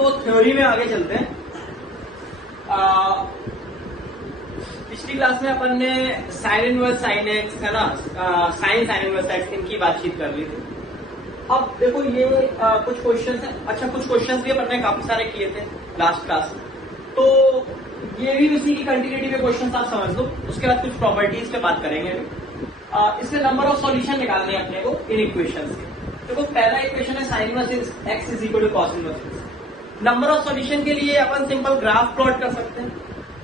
तो थ्योरी में आगे चलते हैं। पिछली क्लास में अपन ने साइन इनवर्स साइन एक्स है ना, साइन इनवर्स एक्स इनकी बातचीत कर ली थी। अब देखो ये कुछ क्वेश्चंस हैं। अच्छा, कुछ क्वेश्चंस भी अपन ने काफी सारे किए थे लास्ट क्लास में, तो ये भी उसी की कंटिन्यूटी में क्वेश्चंस आप समझ लो। उसके बाद कुछ प्रॉपर्टीज पे बात करेंगे। इसमें नंबर ऑफ सॉल्यूशन निकालने हैं अपने को इन इक्वेशन से। देखो पहला इक्वेशन है sine inverse x is equal to cos inverse x. Number of solution के लिए अपन सिंपल ग्राफ प्लॉट कर सकते हैं।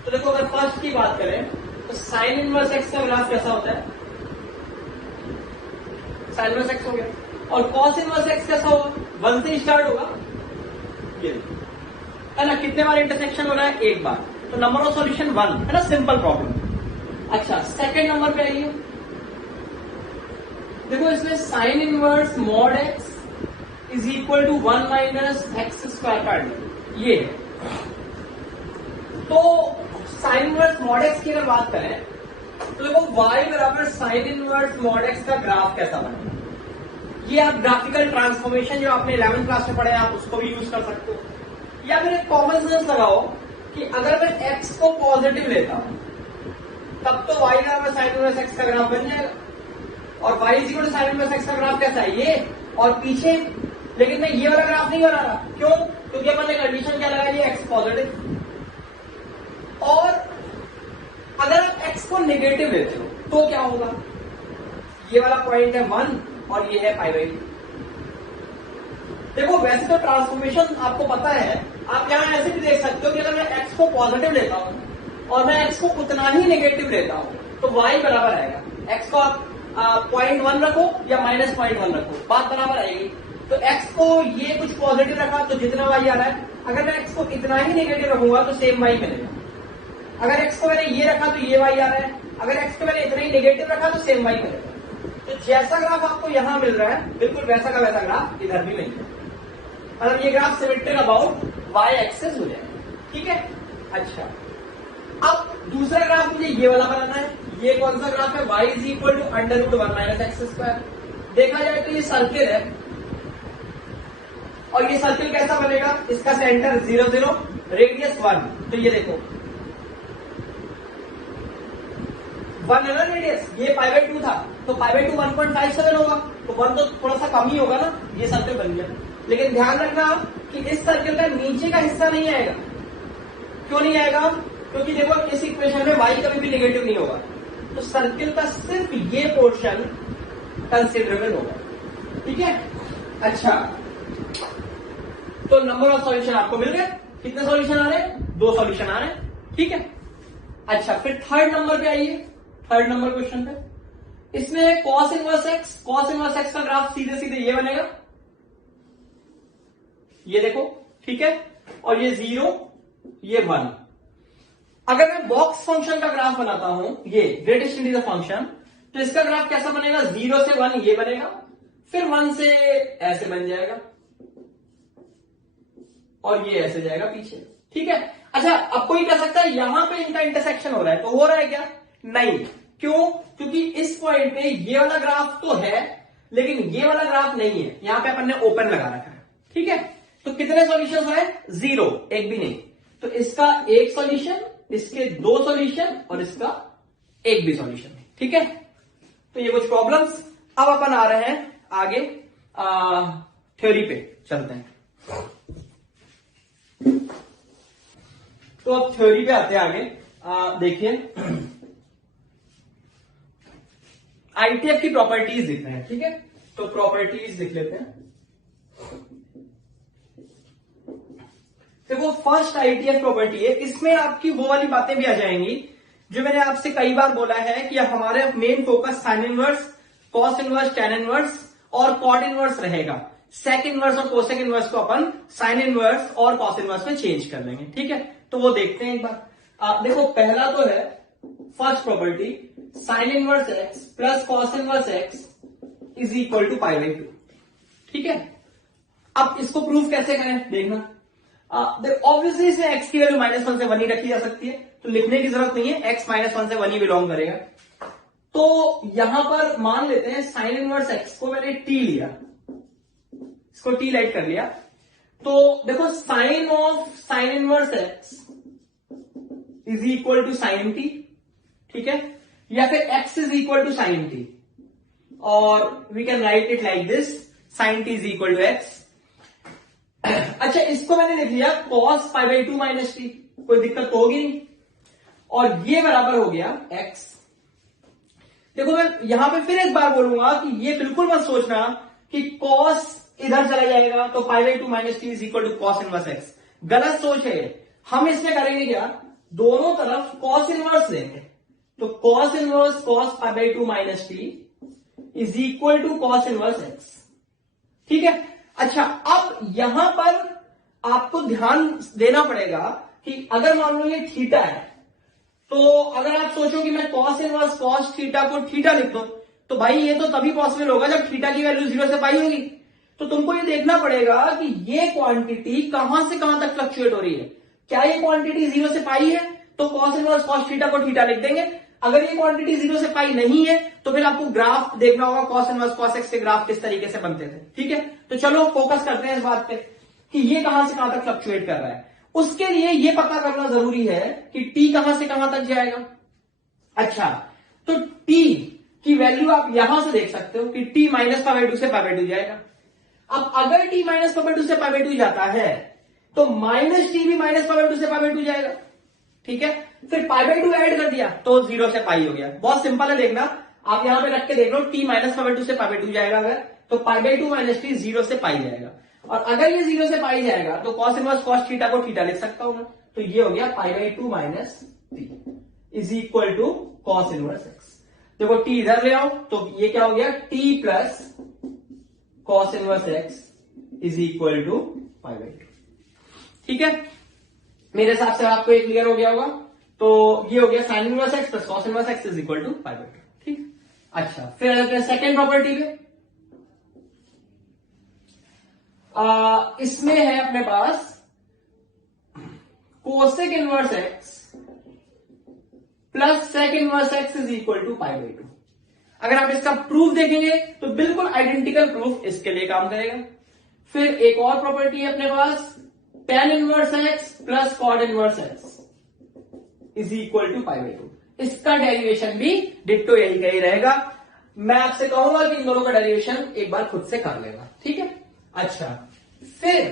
तो देखो अगर फर्स्ट की बात करें तो साइन इनवर्स एक्स का ग्राफ कैसा होता है, साइन इनवर्स एक्स हो गया। और कॉस इनवर्स एक्स कैसा होगा, 1 से स्टार्ट होगा, ये है ना। कितने बार इंटरसेक्शन हो रहा है, एक बार। तो नंबर ऑफ सॉल्यूशन 1 है ना, सिंपल प्रॉब्लम। अच्छा, सेकंड नंबर पे आइए। देखो इसमें sine inverse mod x is equal to 1 minus x square काट ये है। तो साइन इनवर्स मॉड एक्स की अगर बात करें तो देखो y बराबर साइन इनवर्स मॉड एक्स का ग्राफ कैसा बनेगा। ये आप ग्राफिकल ट्रांसफॉर्मेशन जो आपने 11th क्लास में पढ़े आप उसको भी यूज कर सकते हो। या फिर एक कॉमन सेंस लगाओ कि अगर मैं x को पॉजिटिव लेता हूं तब तो y बराबर साइन इनवर्स एक्स का ग्राफ बन जाएगा। और y is equal to sine inverse x का ग्राफ कैसा है, ये और पीछे। लेकिन मैं ये वाला ग्राफ नहीं बना रहा, क्यों? क्योंकि अपन ने कंडीशन क्या लगाई है, x पॉजिटिव। और अगर आप x को नेगेटिव लेते हो तो क्या होगा, ये वाला पॉइंट है 1 और ये है π/2। देखो वैसे तो ट्रांसफॉर्मेशन आपको पता है, आप यहां ऐसे भी देख सकते हो कि अगर मैं x को पॉजिटिव लेता हूं और मैं x को उतना ही नेगेटिव लेता हूं तो y बराबर आएगा। x को आप 0.1 रखो या -0.1 रखो, बात बराबर आएगी। तो x को ये कुछ पॉजिटिव रखा तो जितना y आ रहा है, अगर मैं x को इतना ही नेगेटिव रखूंगा तो सेम y मिलेगा। अगर x को मैंने ये रखा तो ये y आ रहा है, अगर x को मैंने इतना ही नेगेटिव रखा तो सेम y मिलेगा। तो जैसा ग्राफ आपको यहां मिल रहा है बिल्कुल वैसा का वैसा ग्राफ इधर भी मिल जाएगा। मतलब ये graph symmetric about y axis हो जाएगा, ठीक है। अच्छा, अब दूसरा ग्राफ मुझे ये वाला बनाना है। ये कौन सा ग्राफ है, y is equal to √1 minus x square. देखा जाए तो ये सर्किल है और ये सर्किल कैसा बनेगा, इसका सेंटर 0 0 रेडियस 1। तो ये देखो 1 है ना रेडियस, ये π/2 था तो π/2 1.57 होगा, तो 1 तो थोड़ा सा कम ही होगा ना, ये सर्किल बन गया। लेकिन ध्यान रखना कि इस सर्किल का नीचे का हिस्सा नहीं आएगा। क्यों नहीं आएगा, क्योंकि देखो इस इक्वेशन में y कभी भी नेगेटिव नहीं होगा, तो सर्किल का सिर्फ ये पोर्शन कंसिडरेबल होगा, ठीक है। अच्छा, तो नंबर ऑफ सॉल्यूशन आपको मिल गए। कितने सॉल्यूशन आ रहे हैं, 2 सॉल्यूशन आ रहे हैं, ठीक है। अच्छा, फिर थर्ड नंबर पे आइए। थर्ड नंबर क्वेश्चन पे इसमें कॉस इनवर्स एक्स का ग्राफ सीधे सीधे ये बनेगा, ये देखो, ठीक है। और ये 0 ये 1। अगर मैं बॉक्स फंक्शन का ग्राफ बनाता हूं, ये ग्रेटेस्ट इंटीजर फंक्शन, तो इसका ग्राफ कैसा बनेगा, 0 से 1 ये बनेगा, फिर 1 से ऐसे बन जाएगा और ये ऐसे जाएगा पीछे, ठीक है। अच्छा, अब कोई कह सकता है यहां पे इनका इंटरसेक्शन हो रहा है, तो हो रहा है क्या, नहीं। क्यों, क्योंकि इस पॉइंट पे ये वाला ग्राफ तो है लेकिन ये वाला ग्राफ नहीं है, यहां पे अपन ने ओपन लगा रखा है, ठीक है। तो कितने सॉल्यूशन है, 0, एक भी नहीं। तो इसका एक सॉल्यूशन, इसके 2 सॉल्यूशन और इसका एक भी सॉल्यूशन नहीं, ठीक है। तो ये कुछ प्रॉब्लम्स। अब अपन आ रहे हैं आगे थ्योरी पे चलते हैं। तो अब थ्योरी पे आते हैं आगे। देखिए आईटीएफ की प्रॉपर्टीज लिख रहे हैं, ठीक है। तो प्रॉपर्टीज लिख लेते हैं। देखो फर्स्ट आईटीएफ प्रॉपर्टी है, इसमें आपकी वो वाली बातें भी आ जाएंगी जो मैंने आपसे कई बार बोला है कि हमारे main focus sine inverse, cos inverse, tan inverse और कॉट इनवर्स रहेगा। सेक इनवर्स और कोसेक इनवर्स को अपन साइन इनवर्स और कॉस इनवर्स में चेंज कर लेंगे, ठीक है। तो वो देखते हैं एक बार। देखो पहला तो है first property, sine inverse x plus cos inverse x is equal to π/2, ठीक है। अब इसको प्रूव कैसे करें देखना। ऑब्वियसली इसमें x की वैल्यू -1 से 1 ही रखी जा सकती है, तो लिखने की जरूरत नहीं है, x -1 से 1 ही बिलोंग करेगा। तो यहां पर मान लेते हैं साइन इनवर्स x को मैंने t लिया, इसको t लाइट कर लिया, तो देखो sine of sine inverse x is equal to sine t, ठीक है, या फिर x is equal to sine t, और we can write it like this, sine t is equal to x. अच्छा, इसको मैंने लिख लिया cos pi by 2 minus t, कोई दिक्कत तो होगी नहीं, और ये बराबर हो गया x। देखो मैं यहां पे फिर एक बार बोलूंगा कि ये बिल्कुल मत सोचना कि cos इधर चला जाएगा तो pi by 2 minus t is equal to cos inverse x, गलत सोच है। हम इसमें करेंगे क्या, दोनों तरफ cos इनवर्स लेंगे, तो cos inverse cos pi by 2 minus t is equal to cos inverse x, ठीक है। अच्छा, अब यहां पर आपको ध्यान देना पड़ेगा कि अगर मान लो ये थीटा है, तो अगर आप सोचो कि मैं cos इनवर्स cos थीटा को थीटा लिख दो, तो भाई ये तो तभी पॉसिबल होगा जब थीटा की वैल्यू 0 से पाई होगी। तो तुमको ये देखना पड़ेगा कि ये क्वांटिटी कहां से कहां तक फ्लक्चुएट हो रही है। क्या ये क्वांटिटी 0 से पाई है तो cos इनवर्स cos थीटा को थीटा लिख देंगे। अगर ये क्वांटिटी 0 से पाई नहीं है तो फिर आपको ग्राफ देखना होगा cos इनवर्स cos x के ग्राफ किस तरीके से बनते थे, ठीक है। तो चलो फोकस करते हैं इस बात पे कि ये कहां से कहां तक फ्लक्चुएट कर रहा है। उसके लिए ये पता करना जरूरी है कि t कहां से कहां तक जाएगा। अच्छा, तो t की वैल्यू आप यहां से देख सकते हो कि t माइनस पाई बाई 2 से पाई बाई 2 जाएगा। अब अगर t माइनस पाई बाई 2 से पाई बाई 2 जाता है तो माइनस टी भी माइनस पाई बाई 2 से पाई बाई 2 जाएगा, ठीक है। फिर पाई बाई 2 ऐड कर दिया तो 0 से पाई हो गया। बहुत सिंपल है, देखना आप यहां पे रख के देख लो, t माइनस पाई बाई 2 से पाई बाई 2 जाएगा अगर, तो पाई बाई 2 माइनस टी 0 से पाई जाएगा, और अगर ये 0 से पाई जाएगा तो cos इनवर्स cos थीटा को थीटा लिख सकता हूं मैं, तो ये हो गया pi by 2 minus t is equal to cos inverse x. देखो t इधर ले आओ तो ये क्या हो गया, t plus cos inverse x is equal to pi by 2, ठीक है। मेरे हिसाब से आपको ये क्लियर हो गया होगा। तो ये हो गया sine inverse x plus cos inverse x is equal to pi by 2, ठीक। अच्छा, फिर सेकेंड प्रॉपर्टी पे इसमें है अपने पास cosec inverse x plus sec inverse x is equal to pi by 2। अगर आप इसका प्रूफ देखेंगे तो बिल्कुल आइडेंटिकल प्रूफ इसके लिए काम करेगा। फिर एक और प्रॉपर्टी है अपने पास tan inverse x plus cot inverse x is equal to pi by 2। इसका डेरिवेशन भी डिट्टो यही का ही रहेगा। मैं आपसे कहूंगा कि इन दोनों का डेरिवेशन एक बार खुद से कर लेना, ठीक है। अच्छा, फिर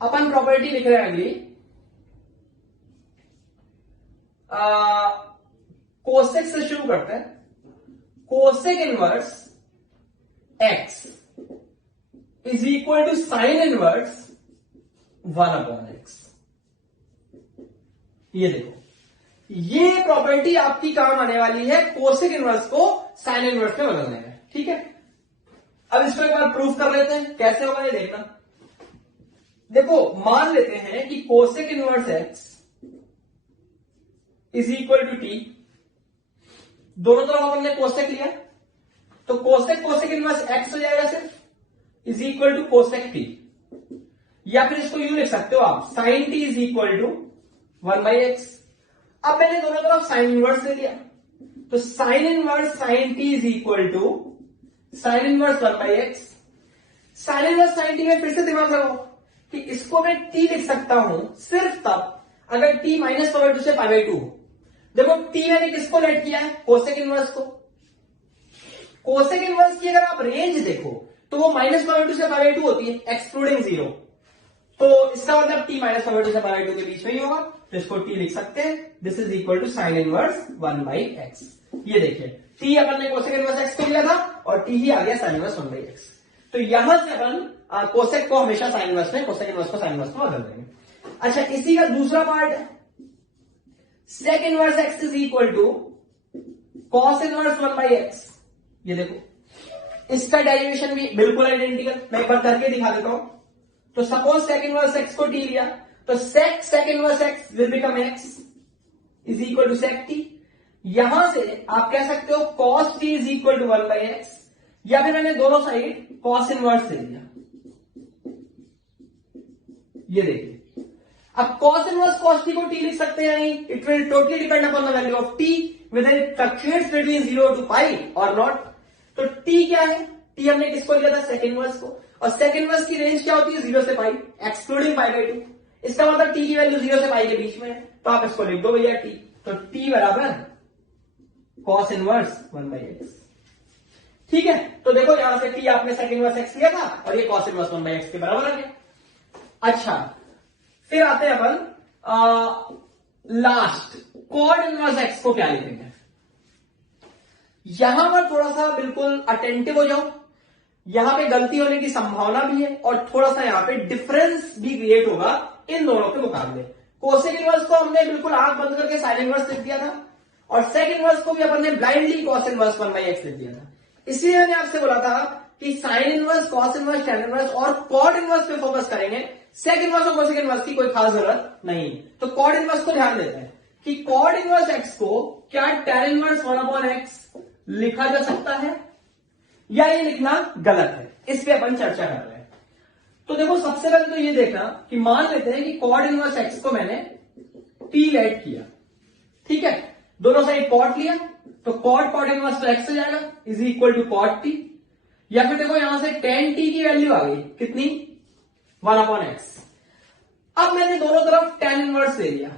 अपन प्रॉपर्टी लिख रहे हैं अगली, कोसेक से शुरू करते हैं। Cosec inverse x is equal to sine inverse 1/x। ये देखो, ये प्रॉपर्टी आपकी काम आने वाली है कोसेक इनवर्स को साइन इनवर्स में बदलने में, ठीक है। अब इसको एक बार प्रूफ कर लेते हैं, कैसे होगा ये देखना। देखो, मान लेते हैं कि cosec inverse x is equal to t, दोनों तरफ हमने कोसेक लिया तो कोसेक कोसेक इनवर्स एक्स हो जाएगा सिर्फ, is equal to cosec t, या फिर इसको यूं लिख सकते हो आप, sine t is equal to 1/x। अब मैंने दोनों तरफ साइन इनवर्स ले लिया तो sine inverse sine t is equal to sine inverse 1/x। Sine inverse sine t में फिर से दिमाग लगाओ कि इसको मैं t लिख सकता हूं सिर्फ तब अगर t माइनस पाई बाई 2 से पाई बाई 2 हो। देखो t मैंने किसको लेट किया है, कोसेक इनवर्स को। कोसेक इनवर्स की अगर आप रेंज देखो तो वो माइनस पाई बाई 2 से पाई बाई 2 होती है एक्सक्लूडिंग 0। तो इसका मतलब t माइनस पाई बाई 2 से पाई बाई 2 के बीच में ही होगा, तो इसको t लिख सकते हैं। This is equal to sine inverse 1/x। ये देखिए, t अपन ने कोसेक इनवर्स x को लिया था और t ही आ गया साइन इनवर्स 1/x। तो यहां से अपन कोसेक को हमेशा साइन इनवर्स में, कोसेक इनवर्स को साइन इनवर्स में बदल देंगे। अच्छा, इसी का दूसरा पार्ट है sec inverse x is equal to cos inverse 1/x। ये देखो, इसका डेरिवेशन भी बिल्कुल आइडेंटिकल, मैं एक बार करके दिखा देता हूं। तो सपोज सेक इनवर्स x को t लिया तो sec inverse x will become x is equal to sec t। यहां से आप कह सकते हो cos t is equal to 1/x, या फिर मैंने दोनों साइड cos इनवर्स ले लिया। ये देखिए, अब cos इनवर्स cos t को t लिख सकते हैं नहीं, it will totally depend upon the value of t whether it fluctuates between 0 to pi or not। तो t क्या है, t हमने किसको लिया था, सेक इनवर्स को, और सेकंड इनवर्स की रेंज क्या होती है 0 से पाई एक्सक्लूडिंग पाई बाई 2। इसका मतलब टी की वैल्यू 0 से पाई के बीच में है, तो आप इसको लिख दो भैया टी। तो टी बराबर कॉस इनवर्स 1/x। ठीक है, तो देखो यहां से टी आपने सेकंड इनवर्स एक्स लिया था और ये कॉस इनवर्स 1/x के बराबर आ गया। अच्छा, फिर आते हैं अपन लास्ट कॉड इनवर्स एक्स को क्या लिखेंगे। यहां पर थोड़ा सा बिल्कुल अटेंटिव हो जाओ, यहां पे गलती होने की संभावना भी है और थोड़ा सा यहां पे डिफरेंस भी क्रिएट होगा इन दोनों के मुकाबले। कोसेक इनवर्स को हमने बिल्कुल आंख बंद करके साइन इनवर्स लिख दिया था और सेकंड इनवर्स को भी अपन ने ब्लाइंडली कॉस इनवर्स 1/x लिख दिया था। इसलिए मैंने आपसे बोला था कि sine inverse, cos inverse, tan inverse और कॉड इनवर्स पे फोकस करेंगे, सेकंड इनवर्स और कोसेक इनवर्स की कोई खास जरूरत नहीं। तो कॉड इनवर्स को ध्यान देते हैं कि कॉड इनवर्स एक्स को क्या टैन इनवर्स 1/x लिखा जा सकता है या ये लिखना गलत है, इस पे अपन चर्चा कर रहे हैं। तो देखो सबसे पहले तो ये देखना कि मान लेते हैं कि कॉड इनवर्स एक्स को मैंने टी लेट किया, ठीक है, दोनों साइड कॉट लिया, तो कॉड इनवर्स तो एक्स हो जाएगा is equal to cot t, या फिर देखो यहां से tan टी की वैल्यू आ गई कितनी 1/x। अब मैंने दोनों तरफ tan इनवर्स ले लिया,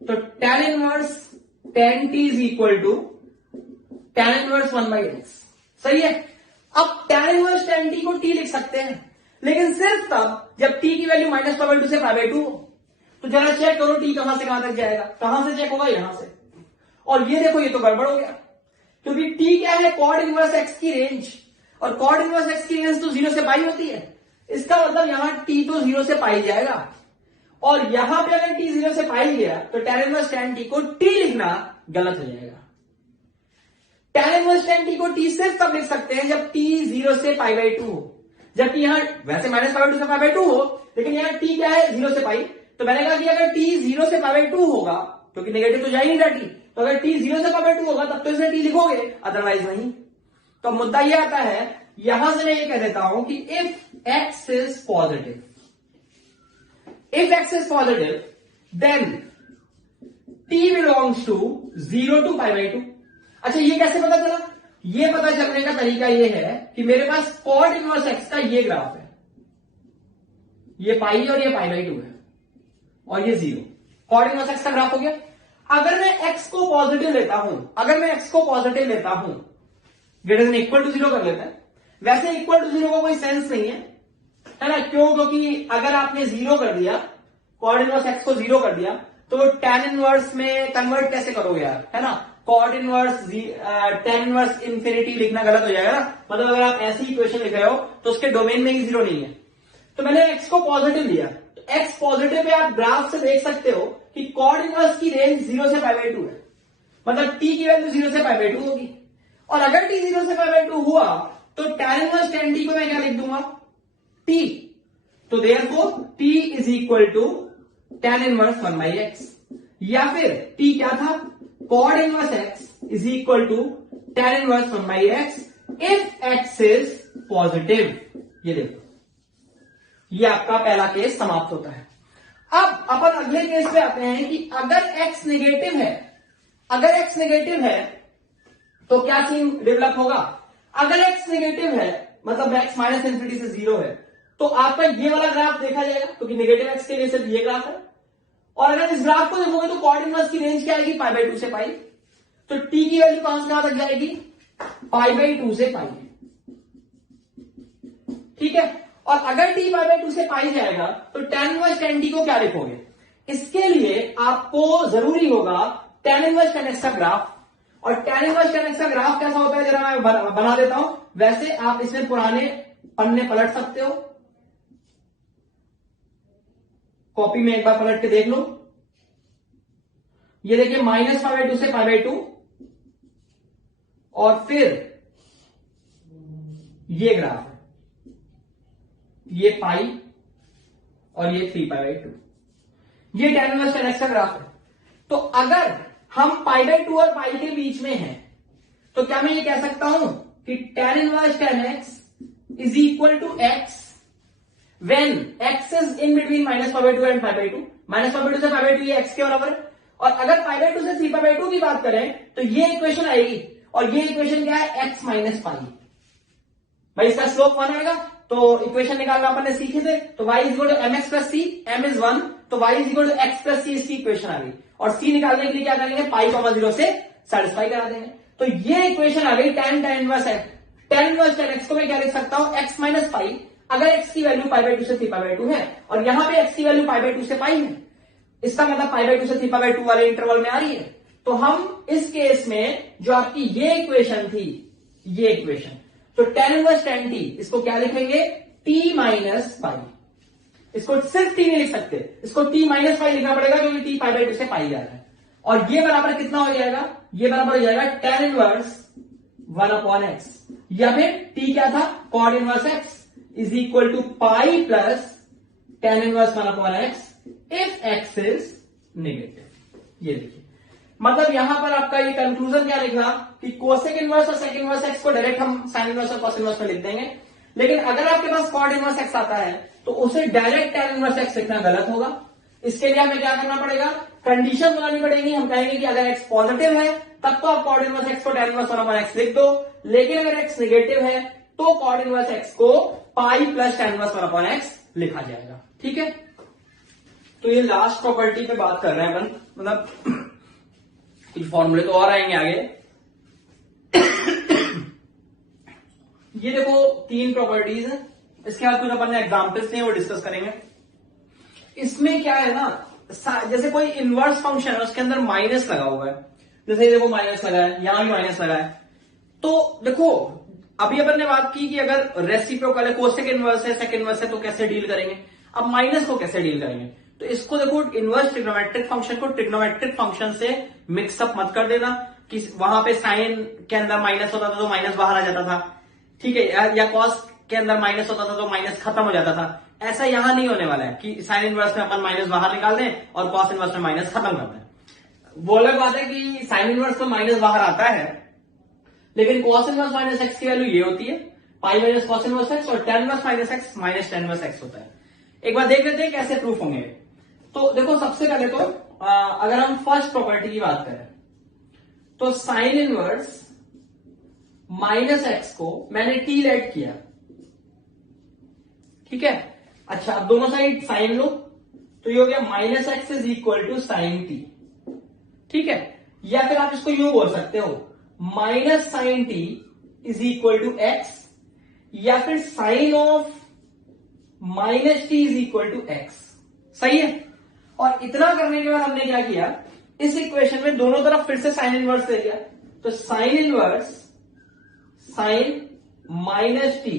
तो tan inverse tan t is equal to tan inverse 1/x। सही है। अब tan इनवर्स tan टी को t लिख सकते हैं, लेकिन सिर्फ तब जब t की वैल्यू -π/2 से π/2 हो। तो जरा चेक करो t कहां से कहां तक जाएगा, कहां से चेक होगा, यहां से। और ये देखो ये तो गड़बड़ हो गया, क्योंकि t क्या है कॉड इनवर्स x की रेंज, और कॉड इनवर्स x की रेंज तो 0 से पाई होती है। इसका मतलब यहां t तो 0 से पाई जाएगा, और यहां पे अगर t 0 से पाई गया तो tan इनवर्स tan t को t लिखना गलत हो जाएगा। tan इनवर्स tan t को t सिर्फ तब लिख सकते हैं जब t 0 से π/2 हो, जबकि यहां वैसे -π/2 से π/2 हो, लेकिन यहां t क्या है 0 से पाई। तो मैंने कहा कि अगर t 0 से π/2 होगा, क्योंकि नेगेटिव तो जा ही नहीं रहा t, तो अगर t 0 से π/2 होगा तब तो इसे t लिखोगे, अदरवाइज नहीं। तो मुद्दा यह आता है, यहां से मैं ये कह देता हूं कि if x is positive, if x is positive then t belongs to 0 to π/2। अच्छा, ये कैसे पता चला? ये पता चलने का तरीका ये है कि मेरे पास कॉड इनवर्स x का ये ग्राफ है, ये पाई और ये π/2 है और ये 0, कॉड इनवर्स x का ग्राफ हो गया। अगर मैं x को पॉजिटिव लेता हूं, ग्रेटर देन इक्वल टू 0 कर लेते हैं। वैसे इक्वल टू 0 का कोई सेंस नहीं है ना, क्यों? क्योंकि अगर आपने 0 कर दिया, कॉड इनवर्स x को 0 कर दिया, तो tan इनवर्स में कन्वर्ट कैसे करोगे यार, है ना? Cot inverse tan inverse infinity लिखना गलत हो जाएगा ना, मतलब अगर आप ऐसी इक्वेशन लिख रहे हो तो उसके डोमेन में ही 0 नहीं है। तो मैंने x को पॉजिटिव लिया, तो x पॉजिटिव पे आप ग्राफ से देख सकते हो कि कॉड इनवर्स की रेंज 0 से π/2 है, मतलब t की वैल्यू 0 से π/2 होगी। और अगर t 0 से π/2 हुआ तो tan इनवर्स tan t को मैं क्या लिख दूंगा, t। तो therefore t is equal to tan inverse 1/x, या फिर t क्या था, कॉड inverse x is equal to tan inverse 1/x if x is positive. ये देखो, ये आपका पहला केस समाप्त होता है। अब अपन अगले केस पे आते हैं कि अगर x नेगेटिव है, तो क्या सीन डेवलप होगा। अगर x नेगेटिव है, मतलब x -∞ से 0 है, तो आपका ये वाला ग्राफ देखा जाएगा, क्योंकि नेगेटिव x के लिए सिर्फ ये ग्राफ है। और अगर इस ग्राफ को देखोगे तो कॉड इनवर्स की रेंज क्या आएगी, π/2 से पाई। तो t की वैल्यू कहां से कहां तक जाएगी, π/2 से पाई। ठीक है, और अगर t π/2 से पाई जाएगा तो tan इनवर्स tan t को क्या लिखोगे। इसके लिए आपको जरूरी होगा tan इनवर्स tan x का ग्राफ, और tan इनवर्स tan x का ग्राफ कैसा होता है जरा मैं बना देता हूं। वैसे आप इसमें पुराने पन्ने पलट सकते हो, कॉपी में एक बार पलट के देख लो। ये देखिए -π/2 से π/2, और फिर ये ग्राफ है, ये पाई और ये 3π/2, ये tan इनवर्स tan x का ग्राफ है। तो अगर हम π/2 और पाई के बीच में हैं, तो क्या मैं ये कह सकता हूं कि tan inverse tan x is equal to x when x is in between -π/2 and π/2। -π/2 से π/2 ये x के बराबर है, और अगर π/2 से 3π/2 की बात करें तो ये इक्वेशन आएगी, और ये इक्वेशन क्या है, x - पाई। भाई इसका स्लोप 1 आएगा, तो इक्वेशन निकालना अपन ने सीखे थे, तो y is equal to m x plus c, m is 1, तो y is equal to x plus c, इसकी इक्वेशन आ गई। और c निकालने के लिए क्या करेंगे, पाई कॉमा 0 से सेटिस्फाई करा देंगे। तो ये इक्वेशन आ गई tan इनवर्स है। tan इनवर्स tan x को मैं क्या लिख सकता हूं, x माइनस पाई, अगर x की वैल्यू पाई बाई 2 से 3 है, और यहां पे x की वैल्यू पाई बाई 2 से पाई है, इसका मतलब पाई बाई 2 से 3 वाले इंटरवल में आ रही है। तो हम इस केस में जो आपकी ये इक्वेशन थी, ये इक्वेशन, तो tan इनवर्स tan t, इसको क्या लिखेंगे, t माइनस पाई। इसको सिर्फ t नहीं लिख सकते, इसको t माइनस पाई लिखना पड़ेगा, क्योंकि t पाई बाई 2 से पाई जा रहा है। और ये बराबर कितना हो जाएगा, ये बराबर हो जाएगा tan इनवर्स 1/x, या फिर t क्या था, cot inverse x is equal to pi plus tan inverse 1/x if x is negative. ये देखिए, मतलब यहां पर आपका ये कंक्लूजन क्या निकला कि कोसेक इनवर्स और सेक इनवर्स x को डायरेक्ट हम साइन इनवर्स और कॉस इनवर्स में लिख देंगे, लेकिन अगर आपके पास कॉट इनवर्स x आता है तो उसे डायरेक्ट tan इनवर्स x लिखना गलत होगा। इसके लिए हमें क्या करना पड़ेगा, कंडीशन बनानी पड़ेगी। हम कहेंगे कि अगर x पॉजिटिव है तब तो आप कॉट इनवर्स x को tan इनवर्स 1/x लिख दो, लेकिन अगर x नेगेटिव है तो कॉट इनवर्स x को पाई प्लस tan इनवर्स 1/x लिखा जाएगा। ठीक है, तो ये लास्ट प्रॉपर्टी पे बात कर रहे हैं अपन, मतलब फॉर्मूले तो और आएंगे आगे। ये देखो 3 प्रॉपर्टीज है, इसके बाद कुछ अपन ने एग्जाम्पल्स नहीं वो डिस्कस करेंगे। इसमें क्या है ना, जैसे कोई इनवर्स फंक्शन है उसके अंदर माइनस लगा हुआ है, जैसे ये देखो माइनस लगा है, यहां भी माइनस लगा है। तो देखो अभी अपन ने बात की कि अगर रेसिप्रोकल है, कोसेक इनवर्स है, सेक इनवर्स है, तो कैसे डील करेंगे। अब माइनस को कैसे डील करेंगे, तो इसको देखो इनवर्स ट्रिग्नोमेट्रिक फंक्शन को ट्रिग्नोमेट्रिक फंक्शन से मिक्सअप मत कर देना कि वहां पे साइन के अंदर माइनस होता था तो माइनस बाहर आ जाता था, ठीक है, या कॉस के अंदर माइनस होता था तो माइनस खत्म हो जाता था। ऐसा यहां नहीं होने वाला है कि साइन इनवर्स में अपन माइनस बाहर निकाल दें और कॉस इनवर्स में माइनस खत्म कर दें। वो अलग बात है कि साइन इनवर्स में माइनस बाहर आता है, लेकिन कॉस इनवर्स माइनस एक्स की वैल्यू ये होती है, pi minus cos inverse x, और tan inverse minus x minus tan inverse x होता है। एक बार देख लेते हैं कैसे प्रूफ होंगे। तो देखो सबसे पहले तो अगर हम फर्स्ट प्रॉपर्टी की बात करें तो साइन इनवर्स माइनस एक्स को मैंने t लेट किया, ठीक है। अच्छा, अब दोनों साइड साइन लो, तो ये हो गया minus x is equal to sine t, ठीक है। या फिर आप इसको यूं बोल सकते हो, minus sine t is equal to x, या फिर sine of minus t is equal to x. सही है। और इतना करने के बाद हमने क्या किया, इस इक्वेशन में दोनों तरफ फिर से साइन इनवर्स ले लिया, तो sine inverse sine minus t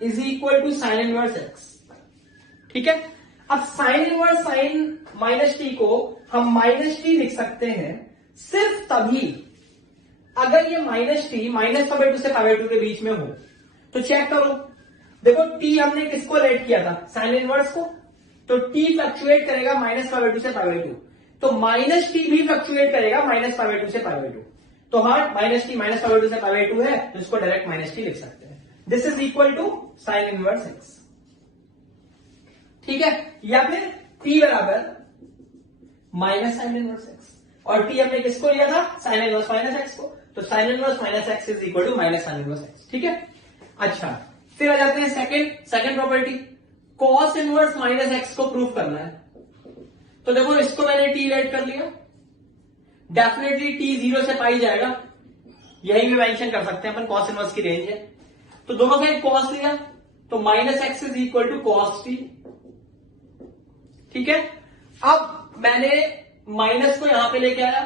is equal to sine inverse x, ठीक है। अब sine inverse sine minus t को हम माइनस टी लिख सकते हैं सिर्फ तभी अगर ये minus T minus pi by 2 से पाई बाई 2 के बीच में हो। तो चेक करो, देखो टी हमने किसको लेट किया था, साइन इनवर्स को, तो टी फ्लक्चुएट करेगा माइनस पाई बाई 2 से पाई बाई 2, तो माइनस टी भी फ्लक्चुएट करेगा माइनस पाई बाई 2 से पाई बाई 2। तो हाँ, minus T minus pi by 2 से पाई बाई 2 है, तो इसको डायरेक्ट माइनस टी लिख सकते हैं। This is equal to sine inverse x, ठीक है। या फिर टी बराबर माइनस साइन इनवर्स एक्स, और टी हमने किसको लिया था, साइन इनवर्स माइनस एक्स को, तो sine inverse minus x is equal to minus sine inverse x, ठीक है। अच्छा, फिर आ जाते हैं second property, cos inverse minus x को प्रूफ करना है। तो देखो इसको मैंने टी लेट कर लिया, डेफिनेटली टी 0 से पाई जाएगा, यही भी मेंशन कर सकते हैं अपन, कॉस इनवर्स की रेंज है। तो दोनों साइड कॉस लिया, तो minus x is equal to cos t, ठीक है। अब मैंने माइनस को यहां पे लेके आया,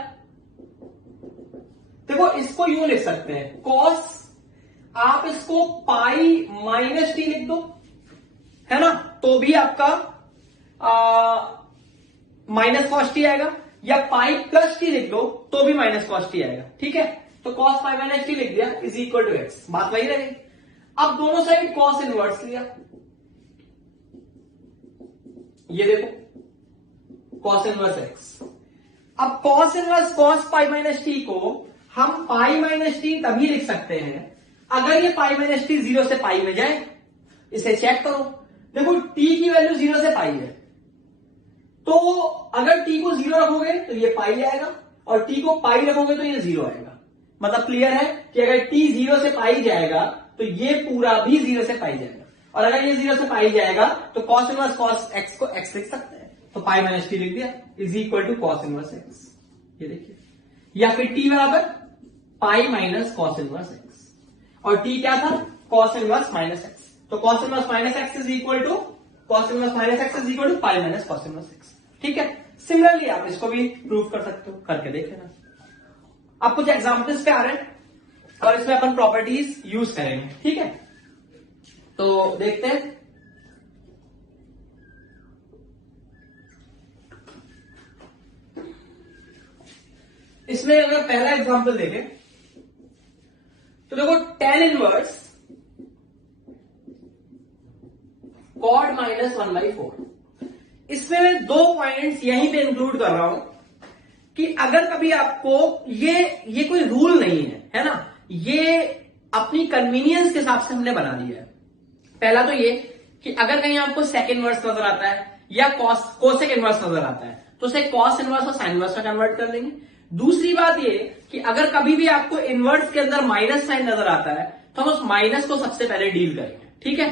देखो इसको यूं लिख सकते हैं, कॉस, आप इसको पाई माइनस टी लिख दो, है ना, तो भी आपका माइनस कॉस टी आएगा, या पाई प्लस टी लिख दो तो भी माइनस कॉस टी आएगा, ठीक है। तो कॉस पाई माइनस टी लिख दिया इज इक्वल टू एक्स, बात वही रहेगी। अब दोनों साइड कॉस इनवर्स लिया, ये देखो कॉस इनवर्स एक्स। अब cos inverse cos pi minus t को हम पाई माइनस टी तभी लिख सकते हैं अगर ये पाई माइनस टी 0 से पाई में जाए। इसे चेक करो, देखो टी की वैल्यू 0 से पाई है, तो अगर टी को 0 रखोगे तो ये पाई आएगा, और टी को पाई रखोगे तो ये 0 आएगा। मतलब क्लियर है कि अगर टी 0 से पाई जाएगा तो ये पूरा भी 0 से पाई जाएगा, और अगर ये 0 से पाई जाएगा तो कॉस इनवर्स कॉस एक्स को एक्स लिख सकते हैं, तो पाई माइनस टी लिख दिया is equal to cos inverse x, ये देखिए, या फिर टी बराबर pi minus cos inverse x, और टी क्या था, कॉस इनवर्स माइनस एक्स, तो cos inverse minus x is equal to cos inverse minus x is equal to pi minus cos inverse x. ठीक है, सिमिलरली आप इसको भी प्रूव कर सकते हो, करके देख लेना। अब कुछ एग्जांपल्स पे आ रहे हैं और इसमें अपन प्रॉपर्टीज यूज करेंगे। ठीक है, तो देखते हैं। इसमें अगर पहला एग्जांपल देखें तो देखो tan इनवर्स कॉड माइनस 1/4। इसमें मैं 2 पॉइंट्स यहीं पे इंक्लूड कर रहा हूं कि अगर कभी आपको ये कोई रूल नहीं है ना, ये अपनी कन्वीनियंस के हिसाब से हमने बना दिया है। पहला तो ये कि अगर कहीं आपको सेक इनवर्स नजर आता है या कोसेक इनवर्स नजर आता है तो उसे कॉस इनवर्स और साइन इनवर्स में कन्वर्ट कर देंगे। दूसरी बात ये कि अगर कभी भी आपको इनवर्स के अंदर माइनस साइन नजर आता है तो हम उस माइनस को सबसे पहले डील करेंगे। ठीक है,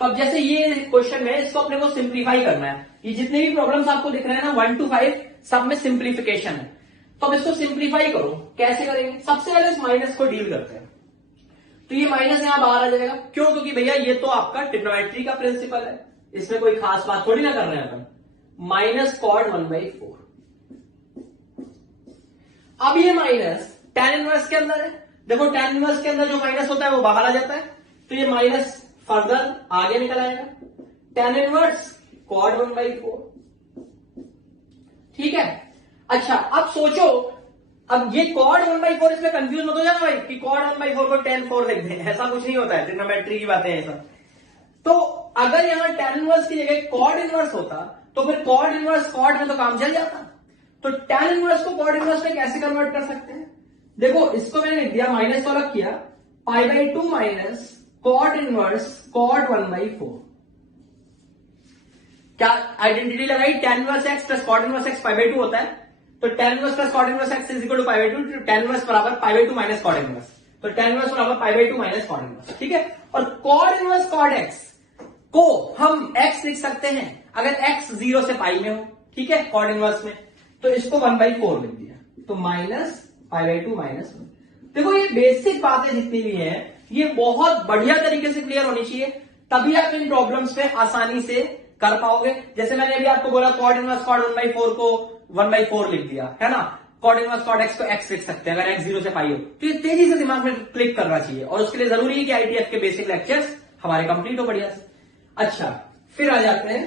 तो अब जैसे ये क्वेश्चन में इसको अपने को सिंप्लीफाई करना है, ये जितने भी प्रॉब्लम्स आपको दिख रहे हैं ना 1 to 5 सब में सिंप्लीफिकेशन है, तो अब इसको सिंप्लीफाई करो। कैसे करेंगे, सबसे पहले इस माइनस को डील करते हैं, तो ये माइनस यहां बाहर आ जाएगा। क्यों, क्योंकि भैया ये तो आपका ट्रिग्नोमेट्री का प्रिंसिपल है, इसमें कोई खास बात थोड़ी ना कर रहे हैं अपन। माइनस कॉड 1/4, अब ये माइनस tan इनवर्स के अंदर है, देखो tan इनवर्स के अंदर जो माइनस होता है वो बाहर आ जाता है, तो ये माइनस फर्दर आगे निकल आएगा, tan इनवर्स कॉड 1/4। ठीक है, अच्छा अब सोचो, अब ये कॉड 1/4, इसमें कंफ्यूज मत हो जाना भाई कि कॉड 1/4 को tan 4 लिख दें, ऐसा कुछ नहीं होता है, ट्रिग्नोमेट्री की बातें ऐसा। तो अगर यहां tan इनवर्स की जगह कॉड इनवर्स होता तो फिर कॉड इनवर्स कॉड में तो काम चल जाता। तो tan इनवर्स को कॉड इनवर्स में कैसे कन्वर्ट कर सकते हैं, देखो इसको मैंने लिख दिया, माइनस को अलग किया, π/2 माइनस कॉड इनवर्स कॉड 1/4। क्या आइडेंटिटी लगाई, tan inverse x plus cot inverse x π/2 होता है, तो tan inverse plus cot inverse x is equal to π/2, tan inverse बराबर π/2 माइनस कॉड इनवर्स, तो tan इनवर्स बराबर π/2 माइनस कॉड इनवर्स। ठीक है, और कॉड इनवर्स कॉड एक्स को हम x लिख सकते हैं अगर x 0 से पाई में हो। ठीक है, कॉड इनवर्स में, तो इसको 1/4 लिख दिया, तो माइनस π/2 माइनस 1। देखो ये बेसिक बातें जितनी भी हैं ये बहुत बढ़िया तरीके से क्लियर होनी चाहिए, तभी आप इन प्रॉब्लम्स में आसानी से कर पाओगे। जैसे मैंने अभी आपको बोला कॉड इनवर्स कॉड 1/4 को 1/4 लिख दिया है ना, कॉड इनवर्स कॉड एक्स को एक्स लिख सकते हैं अगर x 0 से पाई हो, तो ये तेजी से दिमाग में क्लिक करना चाहिए, और उसके लिए जरूरी है कि ITF के बेसिक लेक्चर्स हमारे कंप्लीट हो बढ़िया से। अच्छा, फिर आ जाते हैं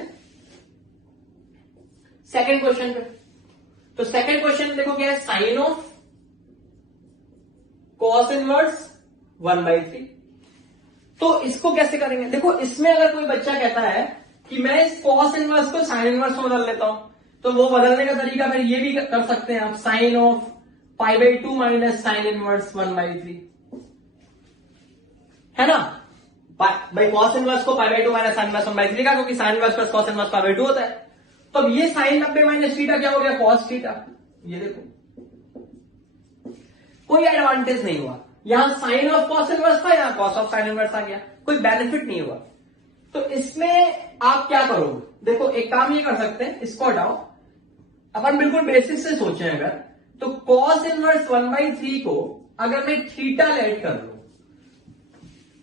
सेकंड क्वेश्चन पे। तो सेकंड क्वेश्चन देखो क्या है, साइन ऑफ कॉस इनवर्स 1/3। तो इसको कैसे करेंगे, देखो इसमें अगर कोई बच्चा कहता है कि मैं इस कॉस इनवर्स को साइन इनवर्स में बदल लेता हूं, तो वो बदलने का तरीका फिर ये भी कर सकते हैं आप, sine of π/2 minus sine inverse 1/3, है ना। भाई कॉस इनवर्स को π/2 माइनस साइन इनवर्स 1/3 का, क्योंकि sine inverse plus cos inverse π/2 होता है। तो अब ये साइन 90 माइनस थीटा क्या हो गया, कॉस थीटा। ये देखो कोई एडवांटेज नहीं हुआ, यहां साइन ऑफ कॉस इनवर्स था, यहां कॉस ऑफ साइन इनवर्स आ गया, कोई बेनिफिट नहीं हुआ। तो इसमें आप क्या करोगे, देखो एक काम ये कर सकते हैं, इसको हटाओ, अपन बिल्कुल बेसिक से सोचें अगर, तो कॉस इनवर्स 1/3 को अगर मैं थीटा लेट कर लूं,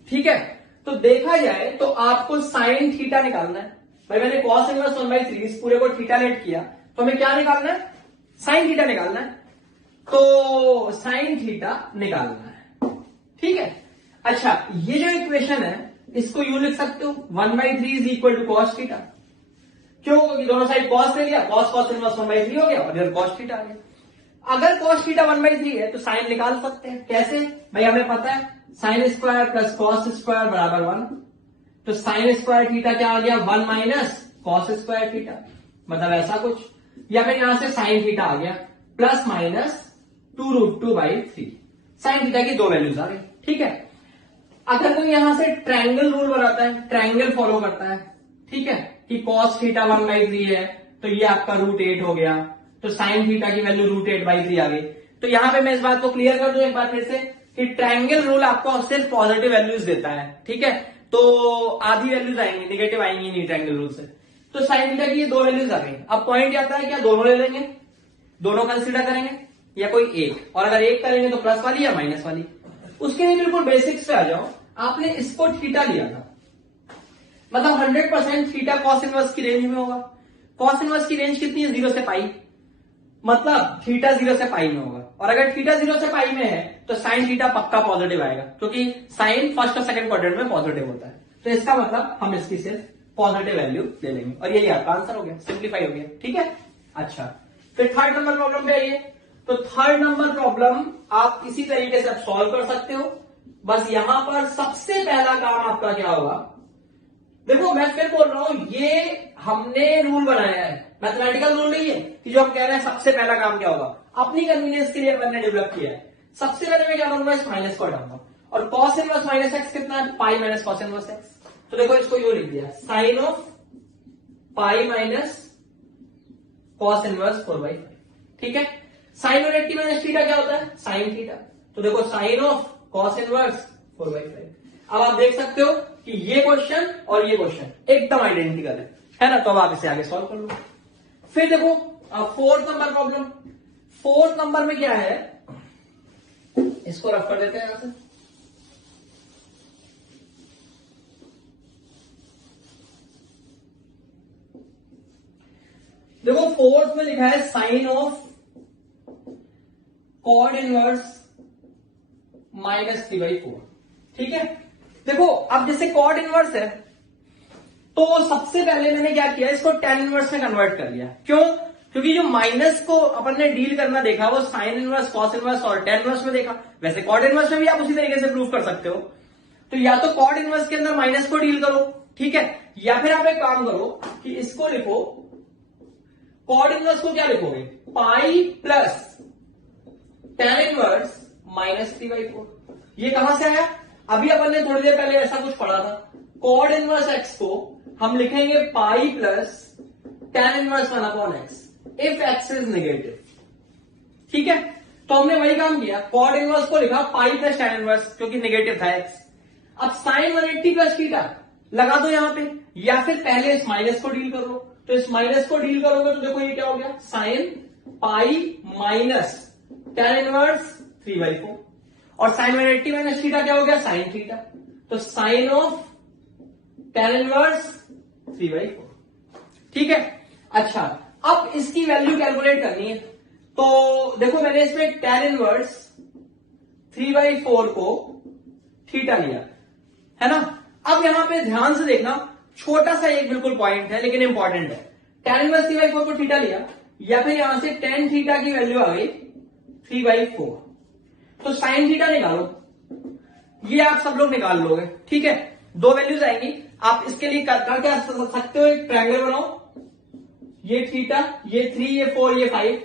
ठीक है, तो देखा जाए तो आपको साइन थीटा निकालना है। भाई मैंने कॉस इनवर्स 1/3 इस पूरे को थीटा लेट किया, तो हमें क्या निकालना है, साइन थीटा निकालना है, तो साइन थीटा निकालना है। ठीक है, अच्छा ये जो इक्वेशन है इसको यूं लिख सकते हो, 1/3 is equal to cos theta. क्यों, क्योंकि दोनों साइड कॉस ले लिया, कॉस कॉस इनवर्स 1/3 हो गया और इधर कॉस थीटा आ गया। अगर कॉस थीटा 1/3 है तो साइन निकाल सकते हैं, कैसे भाई, हमें पता है sine square plus cos square बराबर 1, तो साइन स्क्वायर थीटा क्या आ गया, 1 माइनस कॉस स्क्वायर थीटा, मतलब ऐसा कुछ, या फिर यहां से साइन थीटा आ गया प्लस माइनस 2√2/3, साइन थीटा की 2 वैल्यूज आ गई। ठीक है, अगर कोई यहां से ट्रायंगल रूल बनाता है, ट्रायंगल फॉलो करता है, ठीक है, कि कॉस थीटा 1/3 है तो ये आपका √8 हो गया, तो साइन थीटा की वैल्यू √8/3 आ गई। तो यहां पे मैं इस बात को क्लियर कर दूं एक बार फिर से, कि ट्रायंगल रूल आपको सिर्फ पॉजिटिव वैल्यूज देता है, ठीक है, तो आधी वैल्यूज आएंगी, निगेटिव आएंगी नहीं ट्रायंगल रूल से। तो साइन थीटा की ये दो वैल्यूज आ गई। अब पॉइंट आता है क्या दोनों ले लेंगे, दोनों कंसीडर करेंगे या कोई एक, और अगर एक करेंगे तो प्लस वाली या माइनस वाली। उसके लिए बिल्कुल बेसिक्स पे आ जाओ। आपने इसको थीटा लिया था, मतलब 100% थीटा कॉस इनवर्स की रेंज में होगा। कॉस इनवर्स की रेंज कितनी है, 0 से पाई, मतलब थीटा 0 से पाई में होगा। और अगर थीटा 0 से पाई में है तो साइन थीटा पक्का पॉजिटिव आएगा, क्योंकि साइन फर्स्ट और सेकंड क्वाड्रेंट में पॉजिटिव होता है। तो इसका मतलब हम इसकी सिर्फ पॉजिटिव वैल्यू ले लेंगे, और यही आपका आंसर हो गया, सिंप्लीफाई हो गया, ठीक है। अच्छा, फिर थर्ड नंबर प्रॉब्लम पे आइए। तो थर्ड नंबर प्रॉब्लम आप इसी तरीके से सॉल्व कर सकते हो। बस यहां पर सबसे पहला काम आपका क्या होगा, देखो मैं फिर बोल रहा हूं, ये हमने रूल बनाया है, मैथमेटिकल रूल नहीं है कि जो हम कह रहे हैं सबसे पहला काम क्या होगा, अपनी कन्वीनियंस के लिए मैंने डेवलप किया है। सबसे पहले मैं क्या करूंगा, इस माइनस को हटाऊंगा, और कॉस इनवर्स माइनस एक्स कितना है, pi minus cos inverse x. तो देखो इसको यूं लिख दिया, sine of pi minus cos inverse 4/5, ठीक है। साइन और 80 माइनस थीटा क्या होता है, साइन थीटा। तो देखो साइन ऑफ कॉस इनवर्स 4/5। अब आप देख सकते हो कि ये क्वेश्चन और ये क्वेश्चन एकदम आइडेंटिकल है ना। तो अब आप इसे आगे सॉल्व कर लो। फिर देखो fourth number problem. Fourth number में क्या है, इसको रफ कर देते हैं यहां से। देखो फोर्थ में लिखा है साइन ऑफ कॉड इनवर्स -3/4, ठीक है। देखो अब जैसे कॉड इनवर्स है, तो सबसे पहले मैंने क्या किया, इसको tan इनवर्स में कन्वर्ट कर लिया। क्यों, क्योंकि जो माइनस को अपन ने डील करना देखा वो साइन इनवर्स, कॉस इनवर्स और tan इनवर्स में देखा। वैसे कॉड इनवर्स में भी आप उसी तरीके से प्रूव कर सकते हो। तो या तो कॉड इनवर्स के अंदर माइनस को डील करो, ठीक है, या फिर आप एक काम करो कि इसको लिखो, कॉड इनवर्स को क्या लिखोगे, पाई प्लस tan इनवर्स -3/4। ये कहां से आया, अभी अपन ने थोड़ी देर पहले ऐसा कुछ पढ़ा था। कॉड इनवर्स एक्स को हम लिखेंगे पाई plus tan inverse 1/x if x is negative, ठीक है। तो हमने वही काम किया, कॉड इनवर्स को लिखा पाई प्लस tan इनवर्स, क्योंकि नेगेटिव था एक्स। अब साइन 180 प्लस थीटा लगा दो यहां पे, या फिर पहले इस माइनस को डील कर लो। तो इस माइनस को डील करोगे तो देखो ये क्या हो गया, sine pi minus tan inverse 3/4, और साइन 180 माइनस थीटा क्या हो गया, साइन थीटा। तो साइन ऑफ tan इनवर्स 3/4, ठीक है। अच्छा, अब इसकी वैल्यू कैलकुलेट करनी है। तो देखो मैंने इसमें tan इनवर्स 3/4 को थीटा लिया है ना। अब यहां पे ध्यान से देखना, छोटा सा एक बिल्कुल पॉइंट है लेकिन इंपॉर्टेंट है। tan इनवर्स 3/4 को थीटा लिया, या फिर यहां से tan थीटा की वैल्यू आ गई 3/4, तो साइन थीटा निकालो। ये आप सब लोग निकाल लोगे, ठीक है। दो वैल्यूज आएंगी, आप इसके लिए कर क्या सकते हो, एक ट्रायंगल बनाओ, ये थीटा, ये 3, ये 4, ये 5।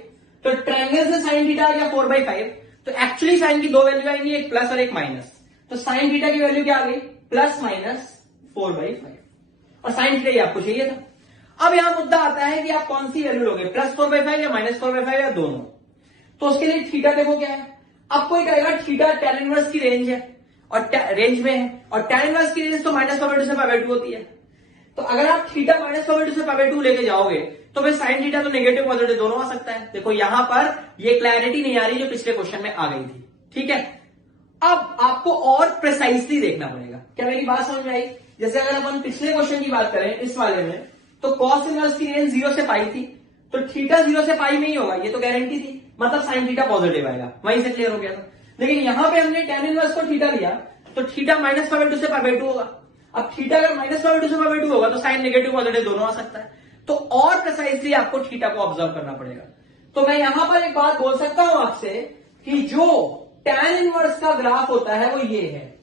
तो ट्रायंगल से साइन थीटा आ गया 4/5। तो एक्चुअली साइन की दो वैल्यू आएंगी, एक प्लस और एक माइनस। तो साइन थीटा की वैल्यू क्या आ गई, प्लस माइनस 4/5, और साइन थीटा ही आपको चाहिए था। अब यहां मुद्दा आता है कि आप कौन सी वैल्यू लोगे, प्लस 4/5 या -4/5 या दोनों। तो उसके लिए थीटा देखो क्या है, अब कोई कहेगा थीटा tan इनवर्स की रेंज है और रेंज में है, और tan इनवर्स की रेंज तो -π/2 से π/2 होती है। तो अगर आप थीटा -π/2 से π/2 लेके जाओगे तो फिर साइन थीटा तो नेगेटिव पॉजिटिव दोनों आ सकता है। देखो यहां पर ये क्लैरिटी नहीं आ रही जो पिछले क्वेश्चन में आ गई थी, ठीक है। अब आपको और प्रिसाइसली देखना पड़ेगा। क्या मेरी बात समझ में आई? जैसे अगर अपन पिछले क्वेश्चन की बात करें इस वाले में, तो कॉस इनवर्स की रेंज 0 से पाई थी, तो थीटा 0 से पाई में ही होगा, ये तो गारंटी थी, मतलब साइन थीटा पॉजिटिव आएगा, वहीं से क्लियर हो गया था। लेकिन यहां पे हमने tan इनवर्स को थीटा लिया, तो थीटा -π/2 से π/2 होगा। अब थीटा अगर -π/2 से π/2 होगा तो साइन नेगेटिव पॉजिटिव दोनों आ सकता है। तो और प्रिसाइसली आपको थीटा को ऑब्जर्व करना पड़ेगा। तो मैं यहां पर एक बात बोल सकता हूं आपसे कि जो tan इनवर्स का ग्राफ होता है वो ये है,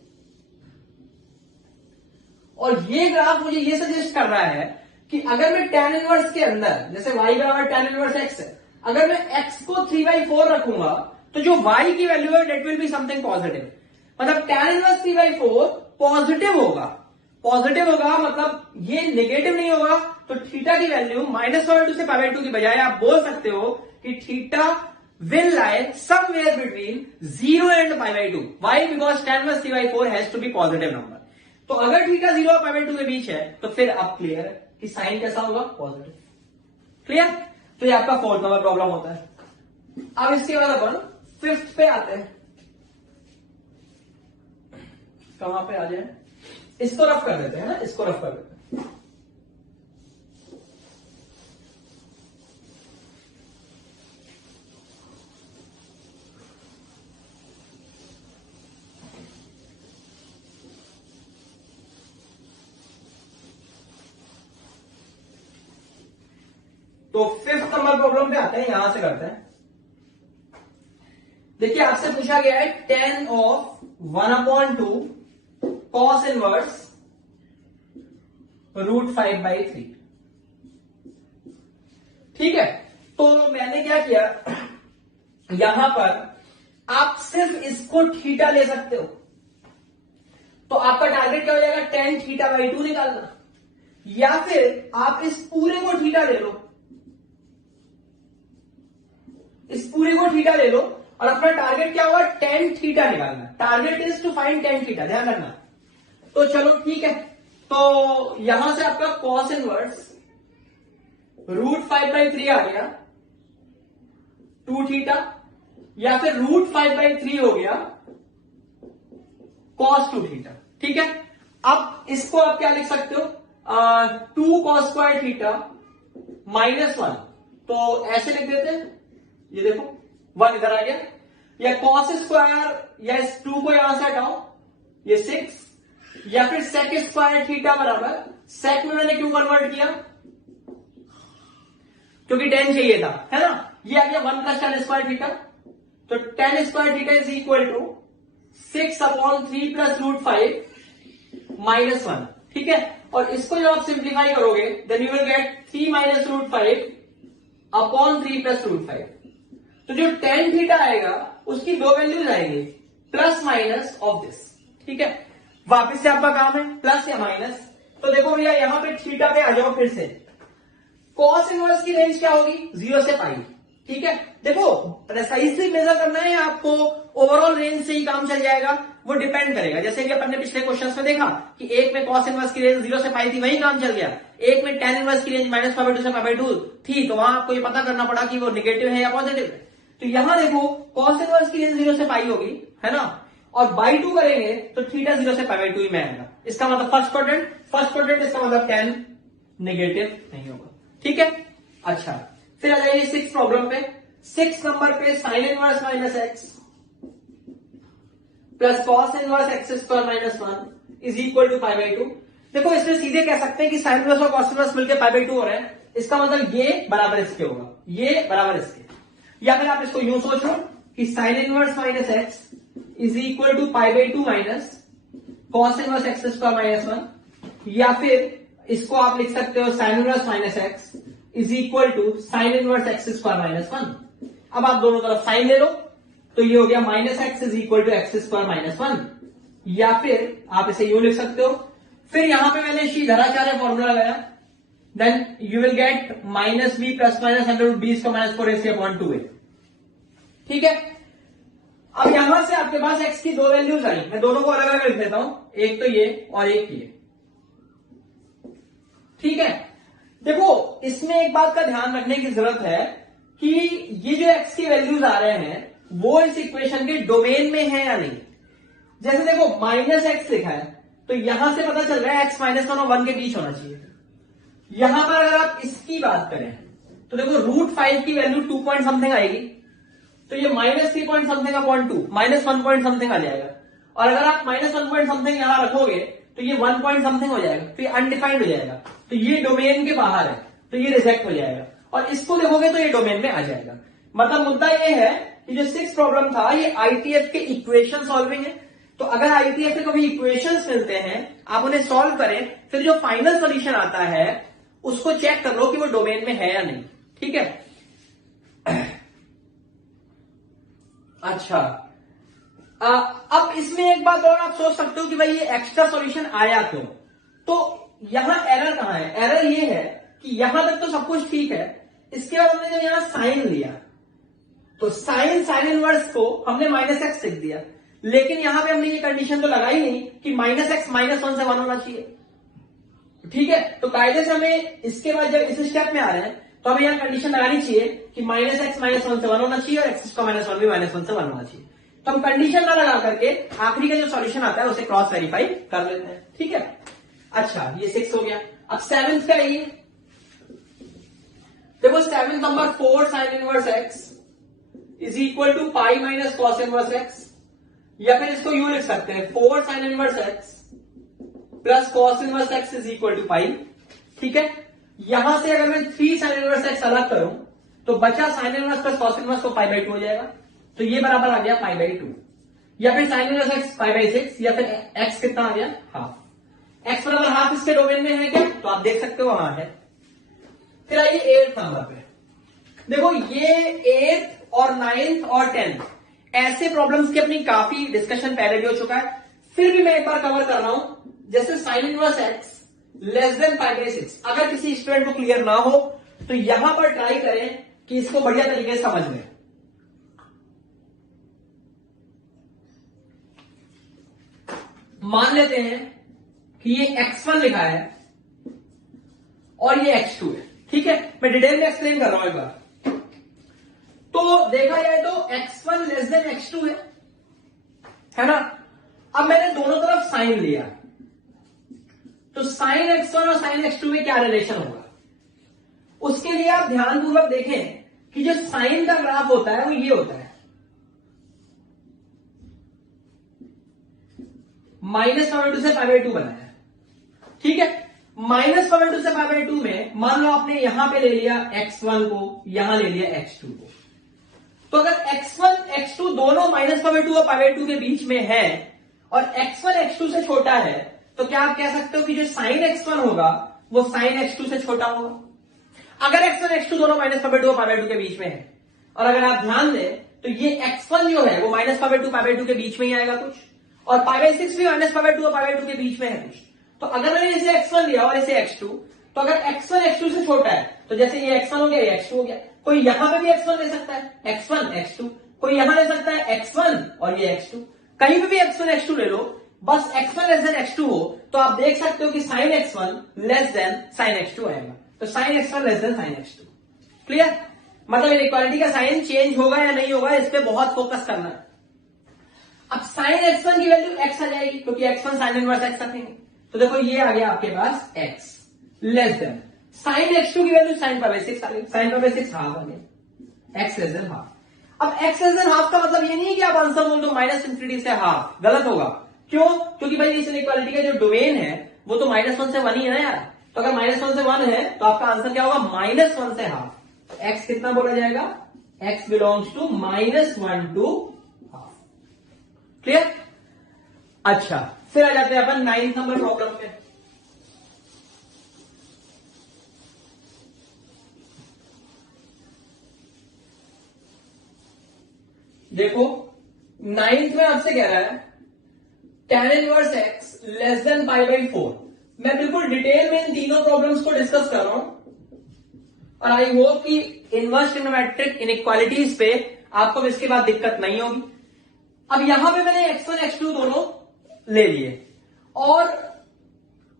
और ये ग्राफ मुझे ये सजेस्ट कर रहा है कि अगर मैं tan इनवर्स के अंदर, जैसे y बराबर tan इनवर्स x है, अगर मैं x को 3/4 रखूंगा तो जो y की वैल्यू है that will be something positive. मतलब tan इनवर्स 3/4 पॉजिटिव होगा, पॉजिटिव होगा मतलब ये नेगेटिव नहीं होगा। तो थीटा की वैल्यू -π/2 से π/2 की बजाय आप बोल सकते हो कि theta will lie somewhere between 0 and pi by 2. Why? Because tan plus 3/4 has to be positive number. तो अगर थीटा 0 और pi by 2 के बीच है तो फिर अब क्लियर है कि साइन कैसा होगा, पॉजिटिव. क्लियर? तो ये आपका फोर्थ नंबर प्रॉब्लम होता है. अब इसके बाद अपन फिफ्थ पे आते हैं. कहां पे आ जाए, इसको रफ कर देते हैं ना, इसको रफ कर देते हैं. तो फिफ्थ नंबर प्रॉब्लम पे आते हैं, यहां से करते हैं. देखिए आपसे पूछा गया है tan ऑफ 1/2 cos इनवर्स √5/3. ठीक है, तो मैंने क्या किया, यहां पर आप सिर्फ इसको थीटा ले सकते हो. तो आपका टारगेट क्या हो जाएगा, tan θ/2 निकालना, या फिर आप इस पूरे को थीटा ले लो, इस पूरे को थीटा ले लो और अपना टारगेट क्या होगा, tan θ निकालना. Target is to find tan θ, ध्यान रखना. तो चलो ठीक है, तो यहां से आपका cos इनवर्स √5/3 आ गया 2θ, या फिर √5/3 हो गया cos 2θ. ठीक है, अब इसको आप क्या लिख सकते हो, 2 cos स्क्वायर θ -1. तो ऐसे लिख देते हैं, ये देखो 1 इधर आ गया, या cos स्क्वायर, या इस 2 को यहां से हटाओ, ये 6, या फिर sec स्क्वायर θ बराबर, sec में मैंने क्यों कन्वर्ट किया, क्योंकि tan चाहिए था, है ना. ये आ गया 1 + tan स्क्वायर θ. तो tan square θ is equal to 6/3 + √5 -1. ठीक है, और इसको जब आप सिंप्लीफाई करोगे देन यू विल गेट 3 - √5/3 + √5. तो जो tan θ आएगा उसकी दो वैल्यूज आएंगी, प्लस माइनस ऑफ दिस. ठीक है, वापस से आपका काम है प्लस या माइनस. तो देखो भैया यहां पे थीटा पे आ जाओ फिर से. cos इनवर्स की रेंज क्या होगी, 0 से पाई. ठीक है, देखो प्रिसाइसली मेजर करना है आपको, ओवरऑल रेंज से ही काम चल जाएगा, वो डिपेंड करेगा. जैसे कि अपन ने पिछले क्वेश्चंस में देखा कि एक में cos इनवर्स की रेंज 0 से पाई थी, वही काम चल गया. एक में tan इनवर्स की रेंज -π/2 से π/2 थी, तो वहां आपको ये पता करना पड़ा कि वो निगेटिव है या पॉजिटिव है. तो यहां देखो cos इनवर्स की रेंज 0 से पाई होगी, है ना, और बाई 2 करेंगे तो थीटा 0 से π/2 ही में आएगा. इसका मतलब फर्स्ट क्वाड्रेंट, इसका मतलब tan नेगेटिव नहीं होगा. ठीक है, अच्छा फिर आ जाइए 6 प्रॉब्लम पे. 6 नंबर पे sin inverse -x plus cos inverse x² -1 is equal to π/2. देखो इसमें सीधे कह सकते हैं कि sin इनवर्स और cos इनवर्स मिलकर π/2 हो रहे हैं. इसका मतलब ये बराबर इसके होगा, ये बराबर इसके. या फिर आप इसको यूं सोचो कि sin inverse -x is equal to π/2 minus cos inverse x² -1, या फिर इसको आप लिख सकते हो sin inverse -x is equal to sin inverse x² -1. अब आप दोनों तरफ साइन ले लो, तो ये हो गया -x is equal to x² -1, या फिर आप इसे यूं लिख सकते हो. फिर यहां पे मैंने श्रीधराचार्य फॉर्मूला लगाया, then you will get -b + -b²-4ac/2a. ठीक है, अब यहां से आपके पास x की दो वैल्यूज आई, मैं दोनों को अलग अलग लिख देता हूं, एक तो ये और एक ये. ठीक है, देखो इसमें एक बात का ध्यान रखने की जरूरत है कि ये जो x की वैल्यूज आ रहे हैं वो इस इक्वेशन के डोमेन में है या नहीं. जैसे देखो -x लिखा है, तो यहां से पता चल रहा है x -1 और 1 के बीच होना चाहिए. यहां पर अगर आप इसकी बात करें तो देखो √5 की वैल्यू 2 पॉइंट समथिंग आएगी, तो ये -3 पॉइंट समथिंग का .2 -1 पॉइंट समथिंग आ जाएगा. और अगर आप -1 पॉइंट समथिंग यहां रखोगे तो ये 1 पॉइंट समथिंग हो जाएगा, तो ये अनडिफाइंड हो जाएगा, तो ये डोमेन के बाहर है, तो ये रिजेक्ट हो जाएगा. और इसको देखोगे तो ये डोमेन में आ जाएगा. मतलब मुद्दा ये है कि जो 6 प्रॉब्लम था ये आईटीएफ के इक्वेशन सॉल्विंग है. तो अगर आईटीएफ के कभी इक्वेशंस मिलते हैं, आप उन्हें सॉल्व करें, फिर जो फाइनल सॉल्यूशन आता है उसको चेक कर लो कि वो डोमेन में है या नहीं. ठीक है, अच्छा अब इसमें एक बात और आप सोच सकते हो कि भाई ये एक्स्ट्रा सॉल्यूशन आया क्यों. तो यहां एरर कहां है, एरर ये है कि यहां तक तो सब कुछ ठीक है, इसके बाद हमने जब यहां साइन लिया तो साइन इनवर्स को हमने माइनस एक्स लिख दिया, लेकिन यहां पे हमने ये कंडीशन तो लगाई नहीं कि माइनस एक्स -1 से 1 होना चाहिए। ठीक है, तो कायदे से हमें इसके बाद जब इस स्टेप में आ रहे हैं तो हमें यहां कंडीशन लगानी चाहिए कि माइनस एक्स -1 से 1 होना चाहिए और एक्स का -1 भी -1 से 1 होना चाहिए। तो हम कंडीशन ना लगा करके आखिरी का जो सॉल्यूशन आता है उसे क्रॉस वेरीफाई कर लेते हैं। ठीक है, अच्छा ये 6 हो गया। अब 7th का ये देखो, 7th number 4 sine inverse x is equal to pi minus cos inverse x, या फिर इसको यूं लिख सकते हैं 4 sine inverse x plus cos inverse x is equal to pi. ठीक है, यहां से अगर मैं 3 साइन इनवर्स एक्स अलग करूं तो बचा sign inverse plus cos inverse को पाई/2 हो जाएगा, तो ये बराबर आ गया पाई/2, या फिर साइन इनवर्स एक्स पाई/6, या फिर एक्स कितना आ गया हाफ। एक्स बराबर हाफ इसके डोमेन में है क्या, तो आप देख सकते हो वहां है। फिर आइए 8th नंबर पे, देखो ये 8th और 9th और 10th ऐसे प्रॉब्लम्स की अपनी काफी डिस्कशन पहले भी हो चुका है, फिर भी मैं एक बार कवर कर रहा हूं। जैसे sine inverse x less than पाई/6, अगर किसी स्टूडेंट को क्लियर ना हो तो यहां पर ट्राई करें कि इसको बढ़िया तरीके से समझ लें। मान लेते हैं कि ये x1 लिखा है और ये x2 है। ठीक है, मैं डिटेल में एक्सप्लेन कर रहा हूं एक बार। तो देखा जाए तो x1 लेस देन x2 है ना। अब मैंने दोनों तरफ साइन लिया, तो साइन x1 और साइन x2 में क्या रिलेशन होगा, उसके लिए आप ध्यानपूर्वक देखें कि जो साइन का ग्राफ होता है वो ये होता है -2 से पाई/2 बना है। ठीक है, -2 से पाई/2 में मान लो आपने यहां पे ले लिया x1 को, यहां ले लिया x2 को, तो अगर x1 x2 दोनों -2 और पाई/2 के बीच में है और x1 x2 से छोटा है, तो क्या आप कह सकते हो कि जो साइन x1 होगा वो साइन x2 से छोटा होगा। अगर x1 x2 दोनों -2 और पाई/2 के बीच में है, और अगर आप ध्यान दें तो ये x1 जो है वो -2 पाई/2 के बीच में ही आएगा कुछ, और पाई/6 भी -2 और पाई/2 के बीच में है कुछ। तो अगर मैंने इसे x1 लिया और इसे x2, तो अगर x1 x2 से छोटा है तो जैसे ये x1 हो गया, ये x2 हो गया। कोई यहां पे भी x1 ले सकता है, x1 x2, कोई यहां ले सकता है x1 और ये x2, कहीं पे भी x1 x2 ले लो, बस x1 लेस देन x2 हो तो आप देख सकते हो कि sign x1 less than sine x2 आएगा। तो sine x1 less than sine x2, clear. मतलब इनइक्वालिटी का साइन चेंज होगा या नहीं होगा, इस पे बहुत फोकस करना है। अब साइन x1 की वैल्यू x आ जाएगी क्योंकि x1 साइन इनवर्स x रखेंगे, तो देखो ये आ गया आपके पास x less than sine x2 की वैल्यू साइन पाई/6 आ गई, साइन पाई/6 हाफ आ गया, x लेस देन हाफ। अब x लेस देन हाफ का मतलब ये नहीं है कि आप आंसर बोल दो -∞ से हाफ, गलत होगा। क्यों, क्योंकि भाई इस इनइक्वालिटी का जो डोमेन है वो तो -1 से 1 ही है ना यार, तो अगर -1 से 1 है तो आपका आंसर क्या होगा, -1 से हाफ। तो x कितना बोला जाएगा, x belongs to -1 to half, clear. अच्छा, फिर आ जाते हैं अपन 9th नंबर प्रॉब्लम पे। देखो 9th में आपसे कह रहा है tan inverse x less than पाई/4। मैं बिल्कुल डिटेल में इन तीनों प्रॉब्लम्स को डिस्कस कर रहा हूं और आई होप कि इनवर्स ट्रिग्नोमेट्रिक इनइक्वालिटीज पे आपको इसके बाद दिक्कत नहीं होगी। अब यहां पे मैंने x1 x2 दोनों ले लिए, और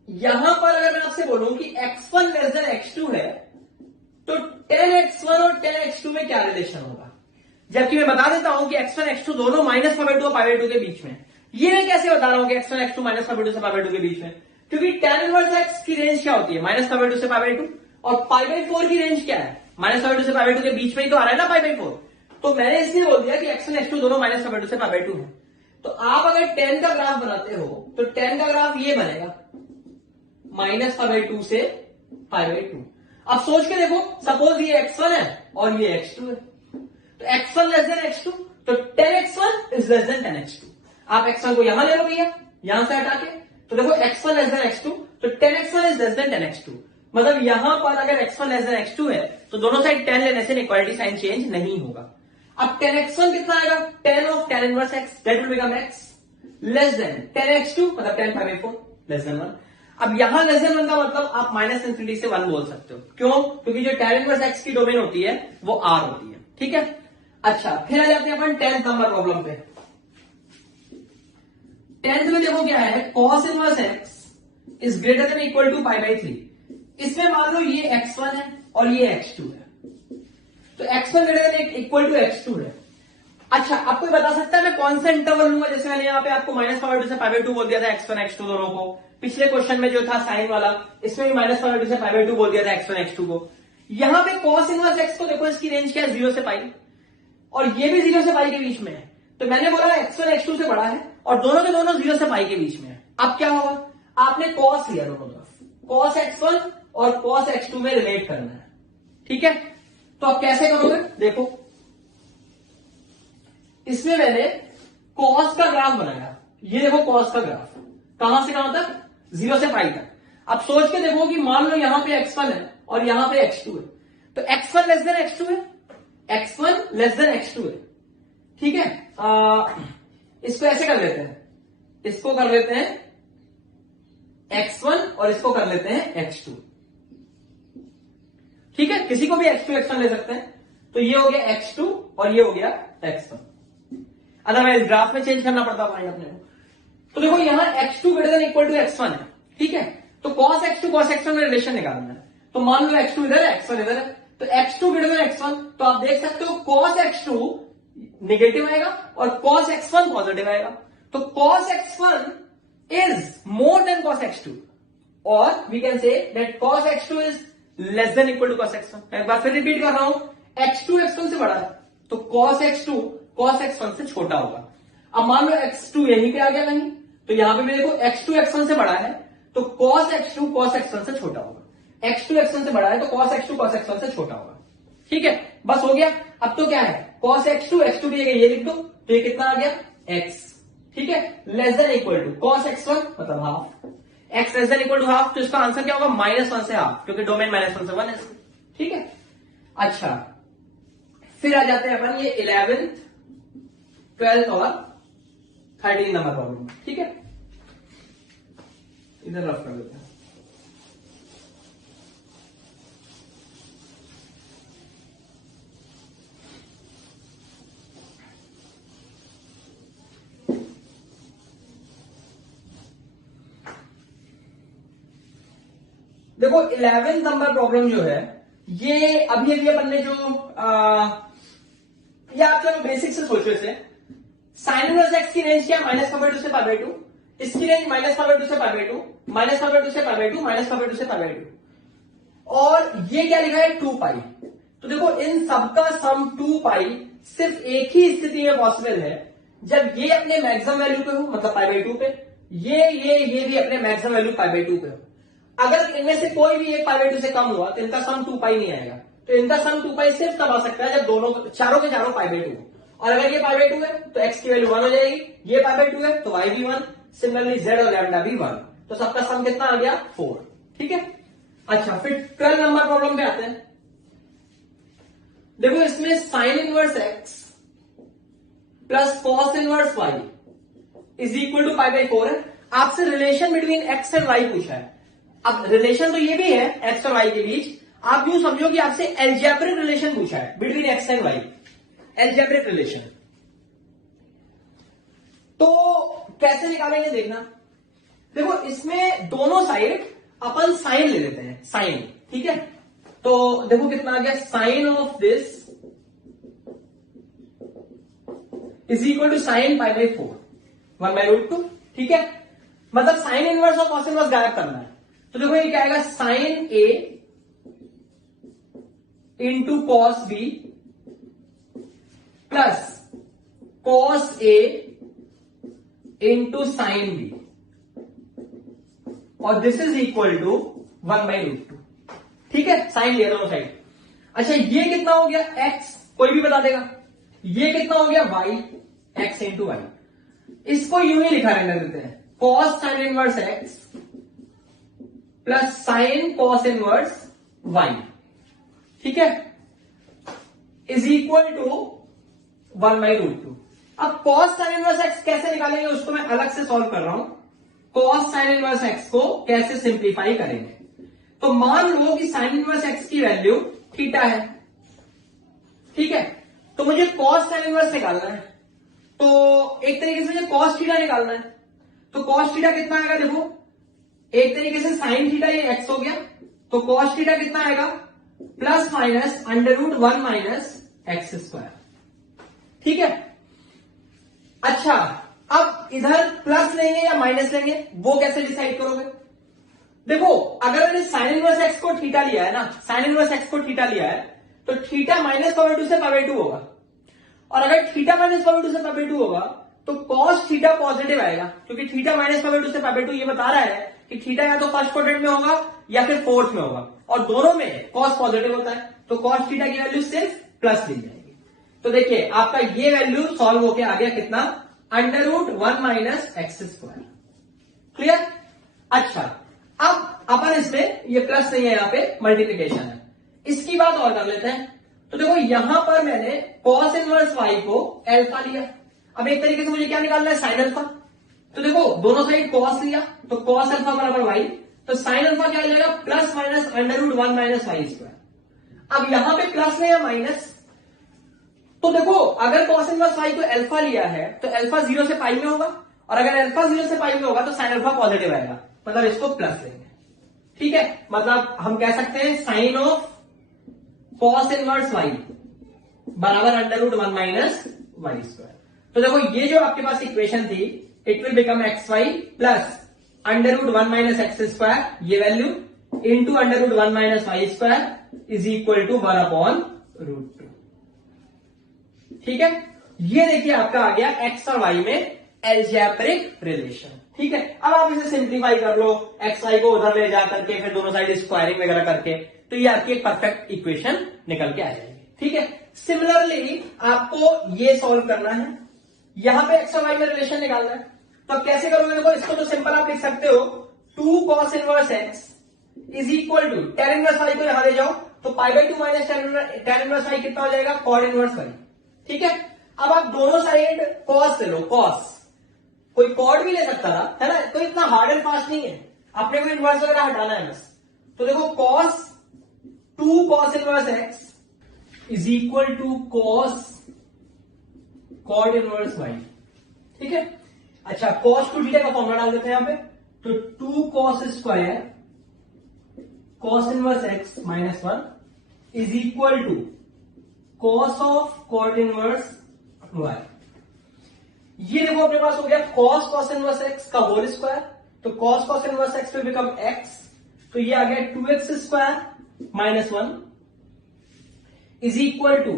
यहां पर अगर मैं आपसे बोलूं कि x1 लेस देन x2 है तो tan x1 और tan x2 में क्या रिलेशन होगा, जबकि मैं बता देता हूं कि x1 x2 दोनों -2 और पाई/2 के बीच में। ये मैं कैसे बता रहा हूं कि x1 x2 -2 से पाई/2 के बीच में, क्योंकि tan इनवर्स x की रेंज क्या होती है, -2 से पाई/2, और पाई/4 की रेंज क्या है, -2 से पाई/2 के बीच में ही तो आ रहा है ना पाई/4। तो मैंने इसलिए बोल दिया कि x1 x2 दोनों -2 से पाई/2 है। तो आप अगर tan का ग्राफ बनाते हो तो tan का ग्राफ ये बनेगा -2 से पाई/2। अब सोच के देखो, सपोज ये x1 है और ये x2 है, तो x1 लेस देन x2, तो tan x1 is less then tan x2। आप x1 को यहां ले लो भैया, यहां से हटा के, तो देखो x1 लेस देन x2, तो tan x1 is less then tan x2। मतलब यहां पर अगर x1 लेस देन x2 है तो दोनों साइड tan लेने से इक्वालिटी साइन चेंज नहीं होगा। अब tan x1 कितना आएगा, tan of tan inverse x, that will become x less then tan x2, मतलब tan पाई/4 लेस देन 1। अब यहां लेस देन 1 का मतलब आप -∞ से 1 बोल सकते हो। क्यों, क्योंकि जो tan इनवर्स x की डोमेन होती है वो r होती है। ठीक है, अच्छा, फिर आ जाते हैं अपन 10th नंबर प्रॉब्लम पे। 10th में देखो क्या है, cos inverse x is greater than equal to pi by 3। इसमें मान लो ये x1 है और ये x2 है, तो x1 greater than equal to x2 है। अच्छा, अब कोई बता सकता है मैं कौन सा इंटरवल लूंगा? जैसे मैंने यहाँ पे आपको -π/2 से π/2 बोल दिया था x1 x2 दोनों को। पिछले क्वेश्चन में जो था साइन वाला, इसमें भी -π/2 से π/2 बोल दिया था x1 x2 को। यहाँ पे cos इनवर्स x को देखो, इसकी रेंज क्या है, 0 से पाई, और ये भी 0 से पाई के बीच में है। तो मैंने बोला x1 x2 से बड़ा है और दोनों के दोनों 0 से पाई के बीच में है। अब क्या होगा, आपने cos लिया दोनों तरफ, cos x1 और cos x2 में रिलेट करना है, ठीक है। तो आप कैसे करोगे, देखो इसमें मैंने cos का ग्राफ बनाया, ये देखो cos का ग्राफ, कहां से कहां तक, 0 से पाई तक। अब सोच के देखो कि मान लो यहां पे x1 है और यहां पे x2 है, तो x1 लेस देन x2 है, x1 लेस देन x2 है, ठीक है। इसको ऐसे कर लेते हैं, इसको कर लेते हैं x1 और इसको कर लेते हैं x2, ठीक है। किसी को भी x2 x1 ले सकते हैं, तो ये हो गया x2 और ये हो गया x1। अदरवाइज ग्राफ में चेंज करना पड़ता पॉइंट अपने को। तो देखो यहां x2 greater than equal to x1 है, ठीक है। तो cos x2 cos x1 में रिलेशन निकालना है। तो मान लो x2 इधर है, x1 इधर है, तो x2 ग्रेटर देन x1, तो आप देख सकते हो cos x2 नेगेटिव आएगा और cos x1 पॉजिटिव आएगा। तो cos x1 is more than cos x2, और we can say that cos x2 is less than equal to cos x1। एक बार फिर रिपीट कर रहा हूं, x2 x1 से बड़ा है, तो cos x2 cos x1 से छोटा होगा। अब मान लो x2 यहीं पे आ गया नहीं, तो यहां पे भी देखो x2 x1 से बड़ा है, तो cos x2 cos x1 से छोटा होगा। x2 x1 से बड़ा है तो cos x2 cos x1 से छोटा होगा, ठीक है। बस हो गया। अब तो क्या है, cos x2 x2 की जगह ये लिख दो, तो ये कितना आ गया x, ठीक है, less than equal to cos x1 मतलब half, x less than equal to half, तो इसका आंसर क्या होगा, -1 से हाफ, क्योंकि डोमेन -1 से 1 है, ठीक है। अच्छा, फिर आ जाते हैं अपन ये 11th 12th और 13 नंबर प्रॉब्लम, ठीक है। इधर रफ कर देते हैं। देखो 11th नंबर प्रॉब्लम जो है, ये अभी अपन ने जो ये आप चलो बेसिक से सोचो इसे। साइन इनवर्स एक्स की रेंज क्या है, -π/2 से π/2, इसकी रेंज -π/2 से π/2, -π/2 से π/2, -π/2 से π/2, और ये क्या लिखा है 2 पाई। तो देखो इन सबका सम 2 पाई सिर्फ एक ही स्थिति में पॉसिबल है, जब ये अपने मैक्सिमम वैल्यू पे हो, मतलब π/2 पे, ये भी अपने मैक्सिमम वैल्यू π/2 पे हो। अगर इनमें से कोई भी एक π/2 से कम हुआ तो इनका सम 2 पाई नहीं आएगा। तो इनका सम 2 पाई सिर्फ तब आ सकता है जब दोनों चारों के चारों π/2 हो। और अगर ये π/2 है तो x की वैल्यू 1 हो जाएगी, ये π/2 है तो y भी 1, सिमिलरली z और लैम्डा भी 1, तो सबका सम कितना आ गया 4, ठीक है। अच्छा, फिर 12 नंबर प्रॉब्लम पे आते हैं। देखो इसमें sine inverse x plus cos inverse y is equal to π/4 है। आपसे relation between x and y पूछा है। अब रिलेशन तो ये भी है x और y के बीच, आप यूं समझो कि आपसे एल्जेब्रिक रिलेशन पूछा है between x and y, algebraic relation. तो कैसे निकालेंगे देखना। देखो इसमें दोनों साइड अपन साइन ले लेते हैं, साइन, ठीक है। तो देखो कितना आ गया, sine of this is equal to sine π/4 1/√2, ठीक है। मतलब साइन इनवर्स और कॉस इनवर्स गायब करना है। तो देखो ये क्या आएगा, sine A into cos B plus cos A into sine B, और दिस इज इक्वल टू 1/√2, ठीक है। साइन लिया दोनों साइड। अच्छा, ये कितना हो गया x, कोई भी बता देगा। ये कितना हो गया y, x इंटू वाई। इसको यूं ही लिखा रहने देते हैं, cos sine inverse x plus sine cos inverse y, ठीक है, इज इक्वल टू 1/√2। अब कॉस साइन इनवर्स x कैसे निकालेंगे उसको मैं अलग से सॉल्व कर रहा हूं। कॉस साइन इनवर्स x को कैसे सिंप्लीफाई करेंगे, तो मान लो कि साइन इनवर्स x की वैल्यू थीटा है, ठीक है। तो मुझे कॉस tan इनवर्स निकालना है, तो एक तरीके से मुझे कॉस थीटा निकालना है। तो कॉस थीटा कितना आएगा, देखो एक तरीके से साइन थीटा ये एक्स हो गया, तो कॉस थीटा कितना आएगा, plus minus √1 minus x square. ठीक है। अच्छा, अब इधर प्लस लेंगे या माइनस लेंगे, वो कैसे डिसाइड करोगे? देखो अगर मैंने साइन इनवर्स एक्स को थीटा लिया है ना, साइन इनवर्स एक्स को थीटा लिया है, तो थीटा -π/2 से π/2 होगा, और अगर थीटा -π/2 से π/2 होगा तो कॉस थीटा पॉजिटिव आएगा, क्योंकि थीटा -π/2 से π/2 ये बता रहा है कि थीटा या तो फर्स्ट क्वाड्रेंट में होगा या फिर फोर्थ में होगा, और दोनों में कॉस पॉजिटिव होता है, तो कॉस थीटा की वैल्यू सिर्फ प्लस ली जाएगी। तो देखिए आपका ये वैल्यू सॉल्व होके आ गया कितना, √1 माइनस एक्स स्क्वायर। क्लियर? अच्छा, अब अपन इसमें ये प्लस नहीं है, यहां पे मल्टीप्लीकेशन है। इसकी बात और कर लेते हैं। तो देखो यहां पर मैंने कॉस इनवर्स वाई को अल्फा लिया, अब एक तरीके से मुझे क्या निकालना है, साइन अल्फा। तो देखो दोनों साइड कॉस लिया, तो कॉस अल्फा बराबर वाई, तो साइन अल्फा क्या आ जाएगा, plus minus √1 minus y square. अब यहां पे प्लस है या माइनस, तो देखो अगर कॉस इनवर्स वाई को अल्फा लिया है तो अल्फा 0 से पाई में होगा, और अगर अल्फा 0 से पाई में होगा तो साइन अल्फा पॉजिटिव आएगा, मतलब इसको प्लस लेंगे। ठीक है, मतलब हम कह सकते हैं sine of cos inverse y बराबर √1 माइनस वाई स्क्वायर। तो देखो ये जो आपके पास इक्वेशन थी, it will become x y plus √1 minus x square, ये value into √1 minus y square is equal to 1/√2। ठीक है, ये देखिए आपका आ गया एक्स और वाई में एल्जेब्रिक रिलेशन। ठीक है, अब आप इसे सिंप्लीफाई कर लो, एक्स वाई को उधर ले जा करके फिर दोनों साइड स्क्वायरिंग वगैरह करके, तो ये आपकी एक परफेक्ट इक्वेशन निकल के आ जाएगी। ठीक है, सिमिलरली आपको ये सॉल्व करना है, यहां पे एक्स और वाई में रिलेशन निकालना है। तो अब कैसे करोगे, देखो इसको तो सिंपल आप लिख सकते हो, 2 cos inverse x is equal to tan inverse y को यहां ले जाओ, तो π/2 माइनस tan इनवर्स वाई कितना हो जाएगा, cos इनवर्स वाई। ठीक है, अब आप दोनों साइड cos ले लो, cos, कोई कॉड भी ले सकता था, है ना, तो इतना हार्ड एंड फास्ट नहीं है, आपने कोई इनवर्स वगैरह हटाना है बस। तो देखो2 cos inverse x is equal to cos inverse y. ठीक है, अच्छा cos टू थीटा का फॉर्मूला डाल देते हैं यहां पे, तो 2 cos square cos inverse x -1 is equal to cos of cot inverse y. ये देखो अपने पास हो गया cos इनवर्स एक्स का होल स्क्वायर, तो cos inverse x will become x, तो ये आ गया 2x square -1 is equal to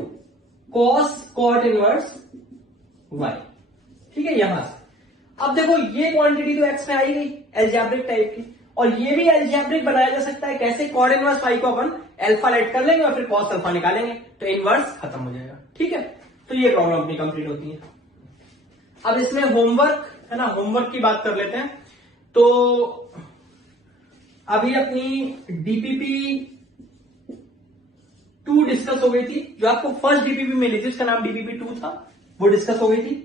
cot inverse y. ठीक है, यहां से अब देखो ये क्वांटिटी तो एक्स में आई गई एल्जेब्रिक टाइप की, और ये भी एल्जेब्रिक बनाया जा सकता है, कैसे, cot इनवर्स वाई को अपन अल्फा लेट कर लेंगे और फिर cos अल्फा निकालेंगे, तो इनवर्स खत्म हो जाएगा। ठीक है, तो ये प्रॉब्लम अपनी कंप्लीट होती है। अब इसमें होमवर्क है ना, होमवर्क की बात कर लेते हैं। तो अभी अपनी डीपीपी 2 डिस्कस हो गई थी, जो आपको फर्स्ट डीपीपी मिली थी उसका नाम डीपीपी 2 था, वो डिस्कस हो गई थी।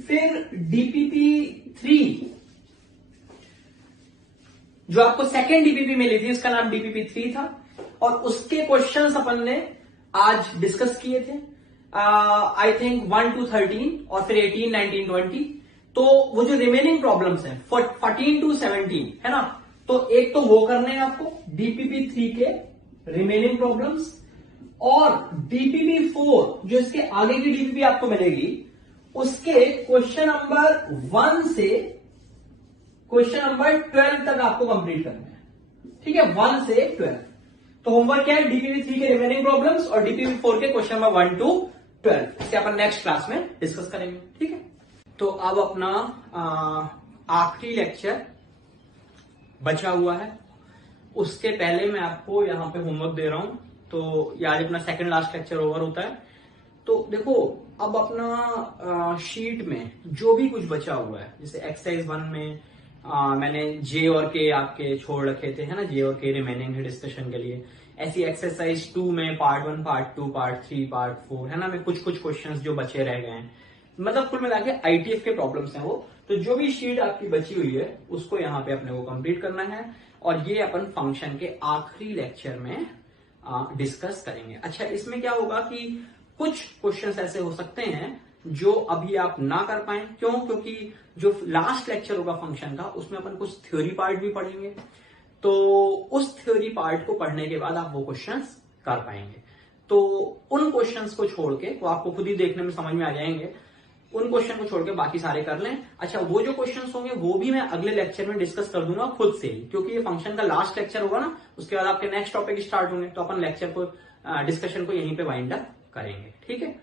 फिर डीपीपी 3 जो आपको सेकेंड डीपीपी मिली थी उसका नाम डीपीपी 3 था, और उसके क्वेश्चंस अपन ने आज डिस्कस किए थे, आई थिंक 1 to 13 और फिर 18, 19, 20। तो वो जो रिमेनिंग प्रॉब्लम्स हैं 14 to 17 है ना, तो एक तो वो करने हैं आपको डीपीपी 3 के रिमेनिंग प्रॉब्लम्स, और डीपीपी 4 जो इसके आगे की डीपीपी आपको मिलेगी उसके क्वेश्चन नंबर 1 से क्वेश्चन नंबर 12 तक आपको कंप्लीट करना है। ठीक है, 1 से 12। तो होमवर्क क्या है, डीपीपी 3 के रिमेनिंग प्रॉब्लम्स और डीपीपी 4 के क्वेश्चन नंबर 1 to 12, इसे अपन नेक्स्ट क्लास में डिस्कस करेंगे। ठीक है, तो अब अपना आखिरी लेक्चर बचा हुआ है, उसके पहले मैं आपको यहां पे होमवर्क दे रहा हूं, तो ये आज अपना सेकंड लास्ट लेक्चर ओवर होता है। तो देखो अब अपना शीट में जो भी कुछ बचा हुआ है, जैसे एक्सरसाइज 1 में मैंने जे और के आपके छोड़ रखे थे, है ना, जे और के रिमेनिंग है डिस्कशन के लिए। ऐसी एक्सरसाइज 2 में पार्ट 1, पार्ट 2, पार्ट 3, पार्ट 4 है ना, में कुछ क्वेश्चंस जो बचे रह गए हैं, मतलब कुल मिला के आईटीएफ के प्रॉब्लम्स हैं वो। तो जो भी शीट आपकी बची हुई है उसको यहाँ पे अपने को कंप्लीट करना है, और ये अपन फंक्शन के आखिरी लेक्चर में डिस्कस करेंगे। अच्छा, इसमें क्या होगा कि कुछ क्वेश्चंस ऐसे हो सकते हैं जो अभी आप ना कर पाए। क्यों? क्योंकि जो लास्ट लेक्चर होगा फंक्शन का उसमें अपन कुछ थ्योरी पार्ट भी पढ़ेंगे, तो उस थ्योरी पार्ट को पढ़ने के बाद आप वो क्वेश्चंस कर पाएंगे। तो उन क्वेश्चंस को छोड़ के, वो आपको खुद ही देखने में समझ में आ जाएंगे, उन क्वेश्चन को छोड़ के बाकी सारे कर लें। अच्छा, वो जो क्वेश्चंस होंगे वो भी मैं अगले लेक्चर में डिस्कस कर दूंगा खुद से ही, क्योंकि ये फंक्शन का लास्ट लेक्चर होगा ना, उसके बाद आपके नेक्स्ट टॉपिक स्टार्ट होंगे, तो अपन लेक्चर को डिस्कशन को यहीं पे वाइंड अप करेंगे। ठीक है।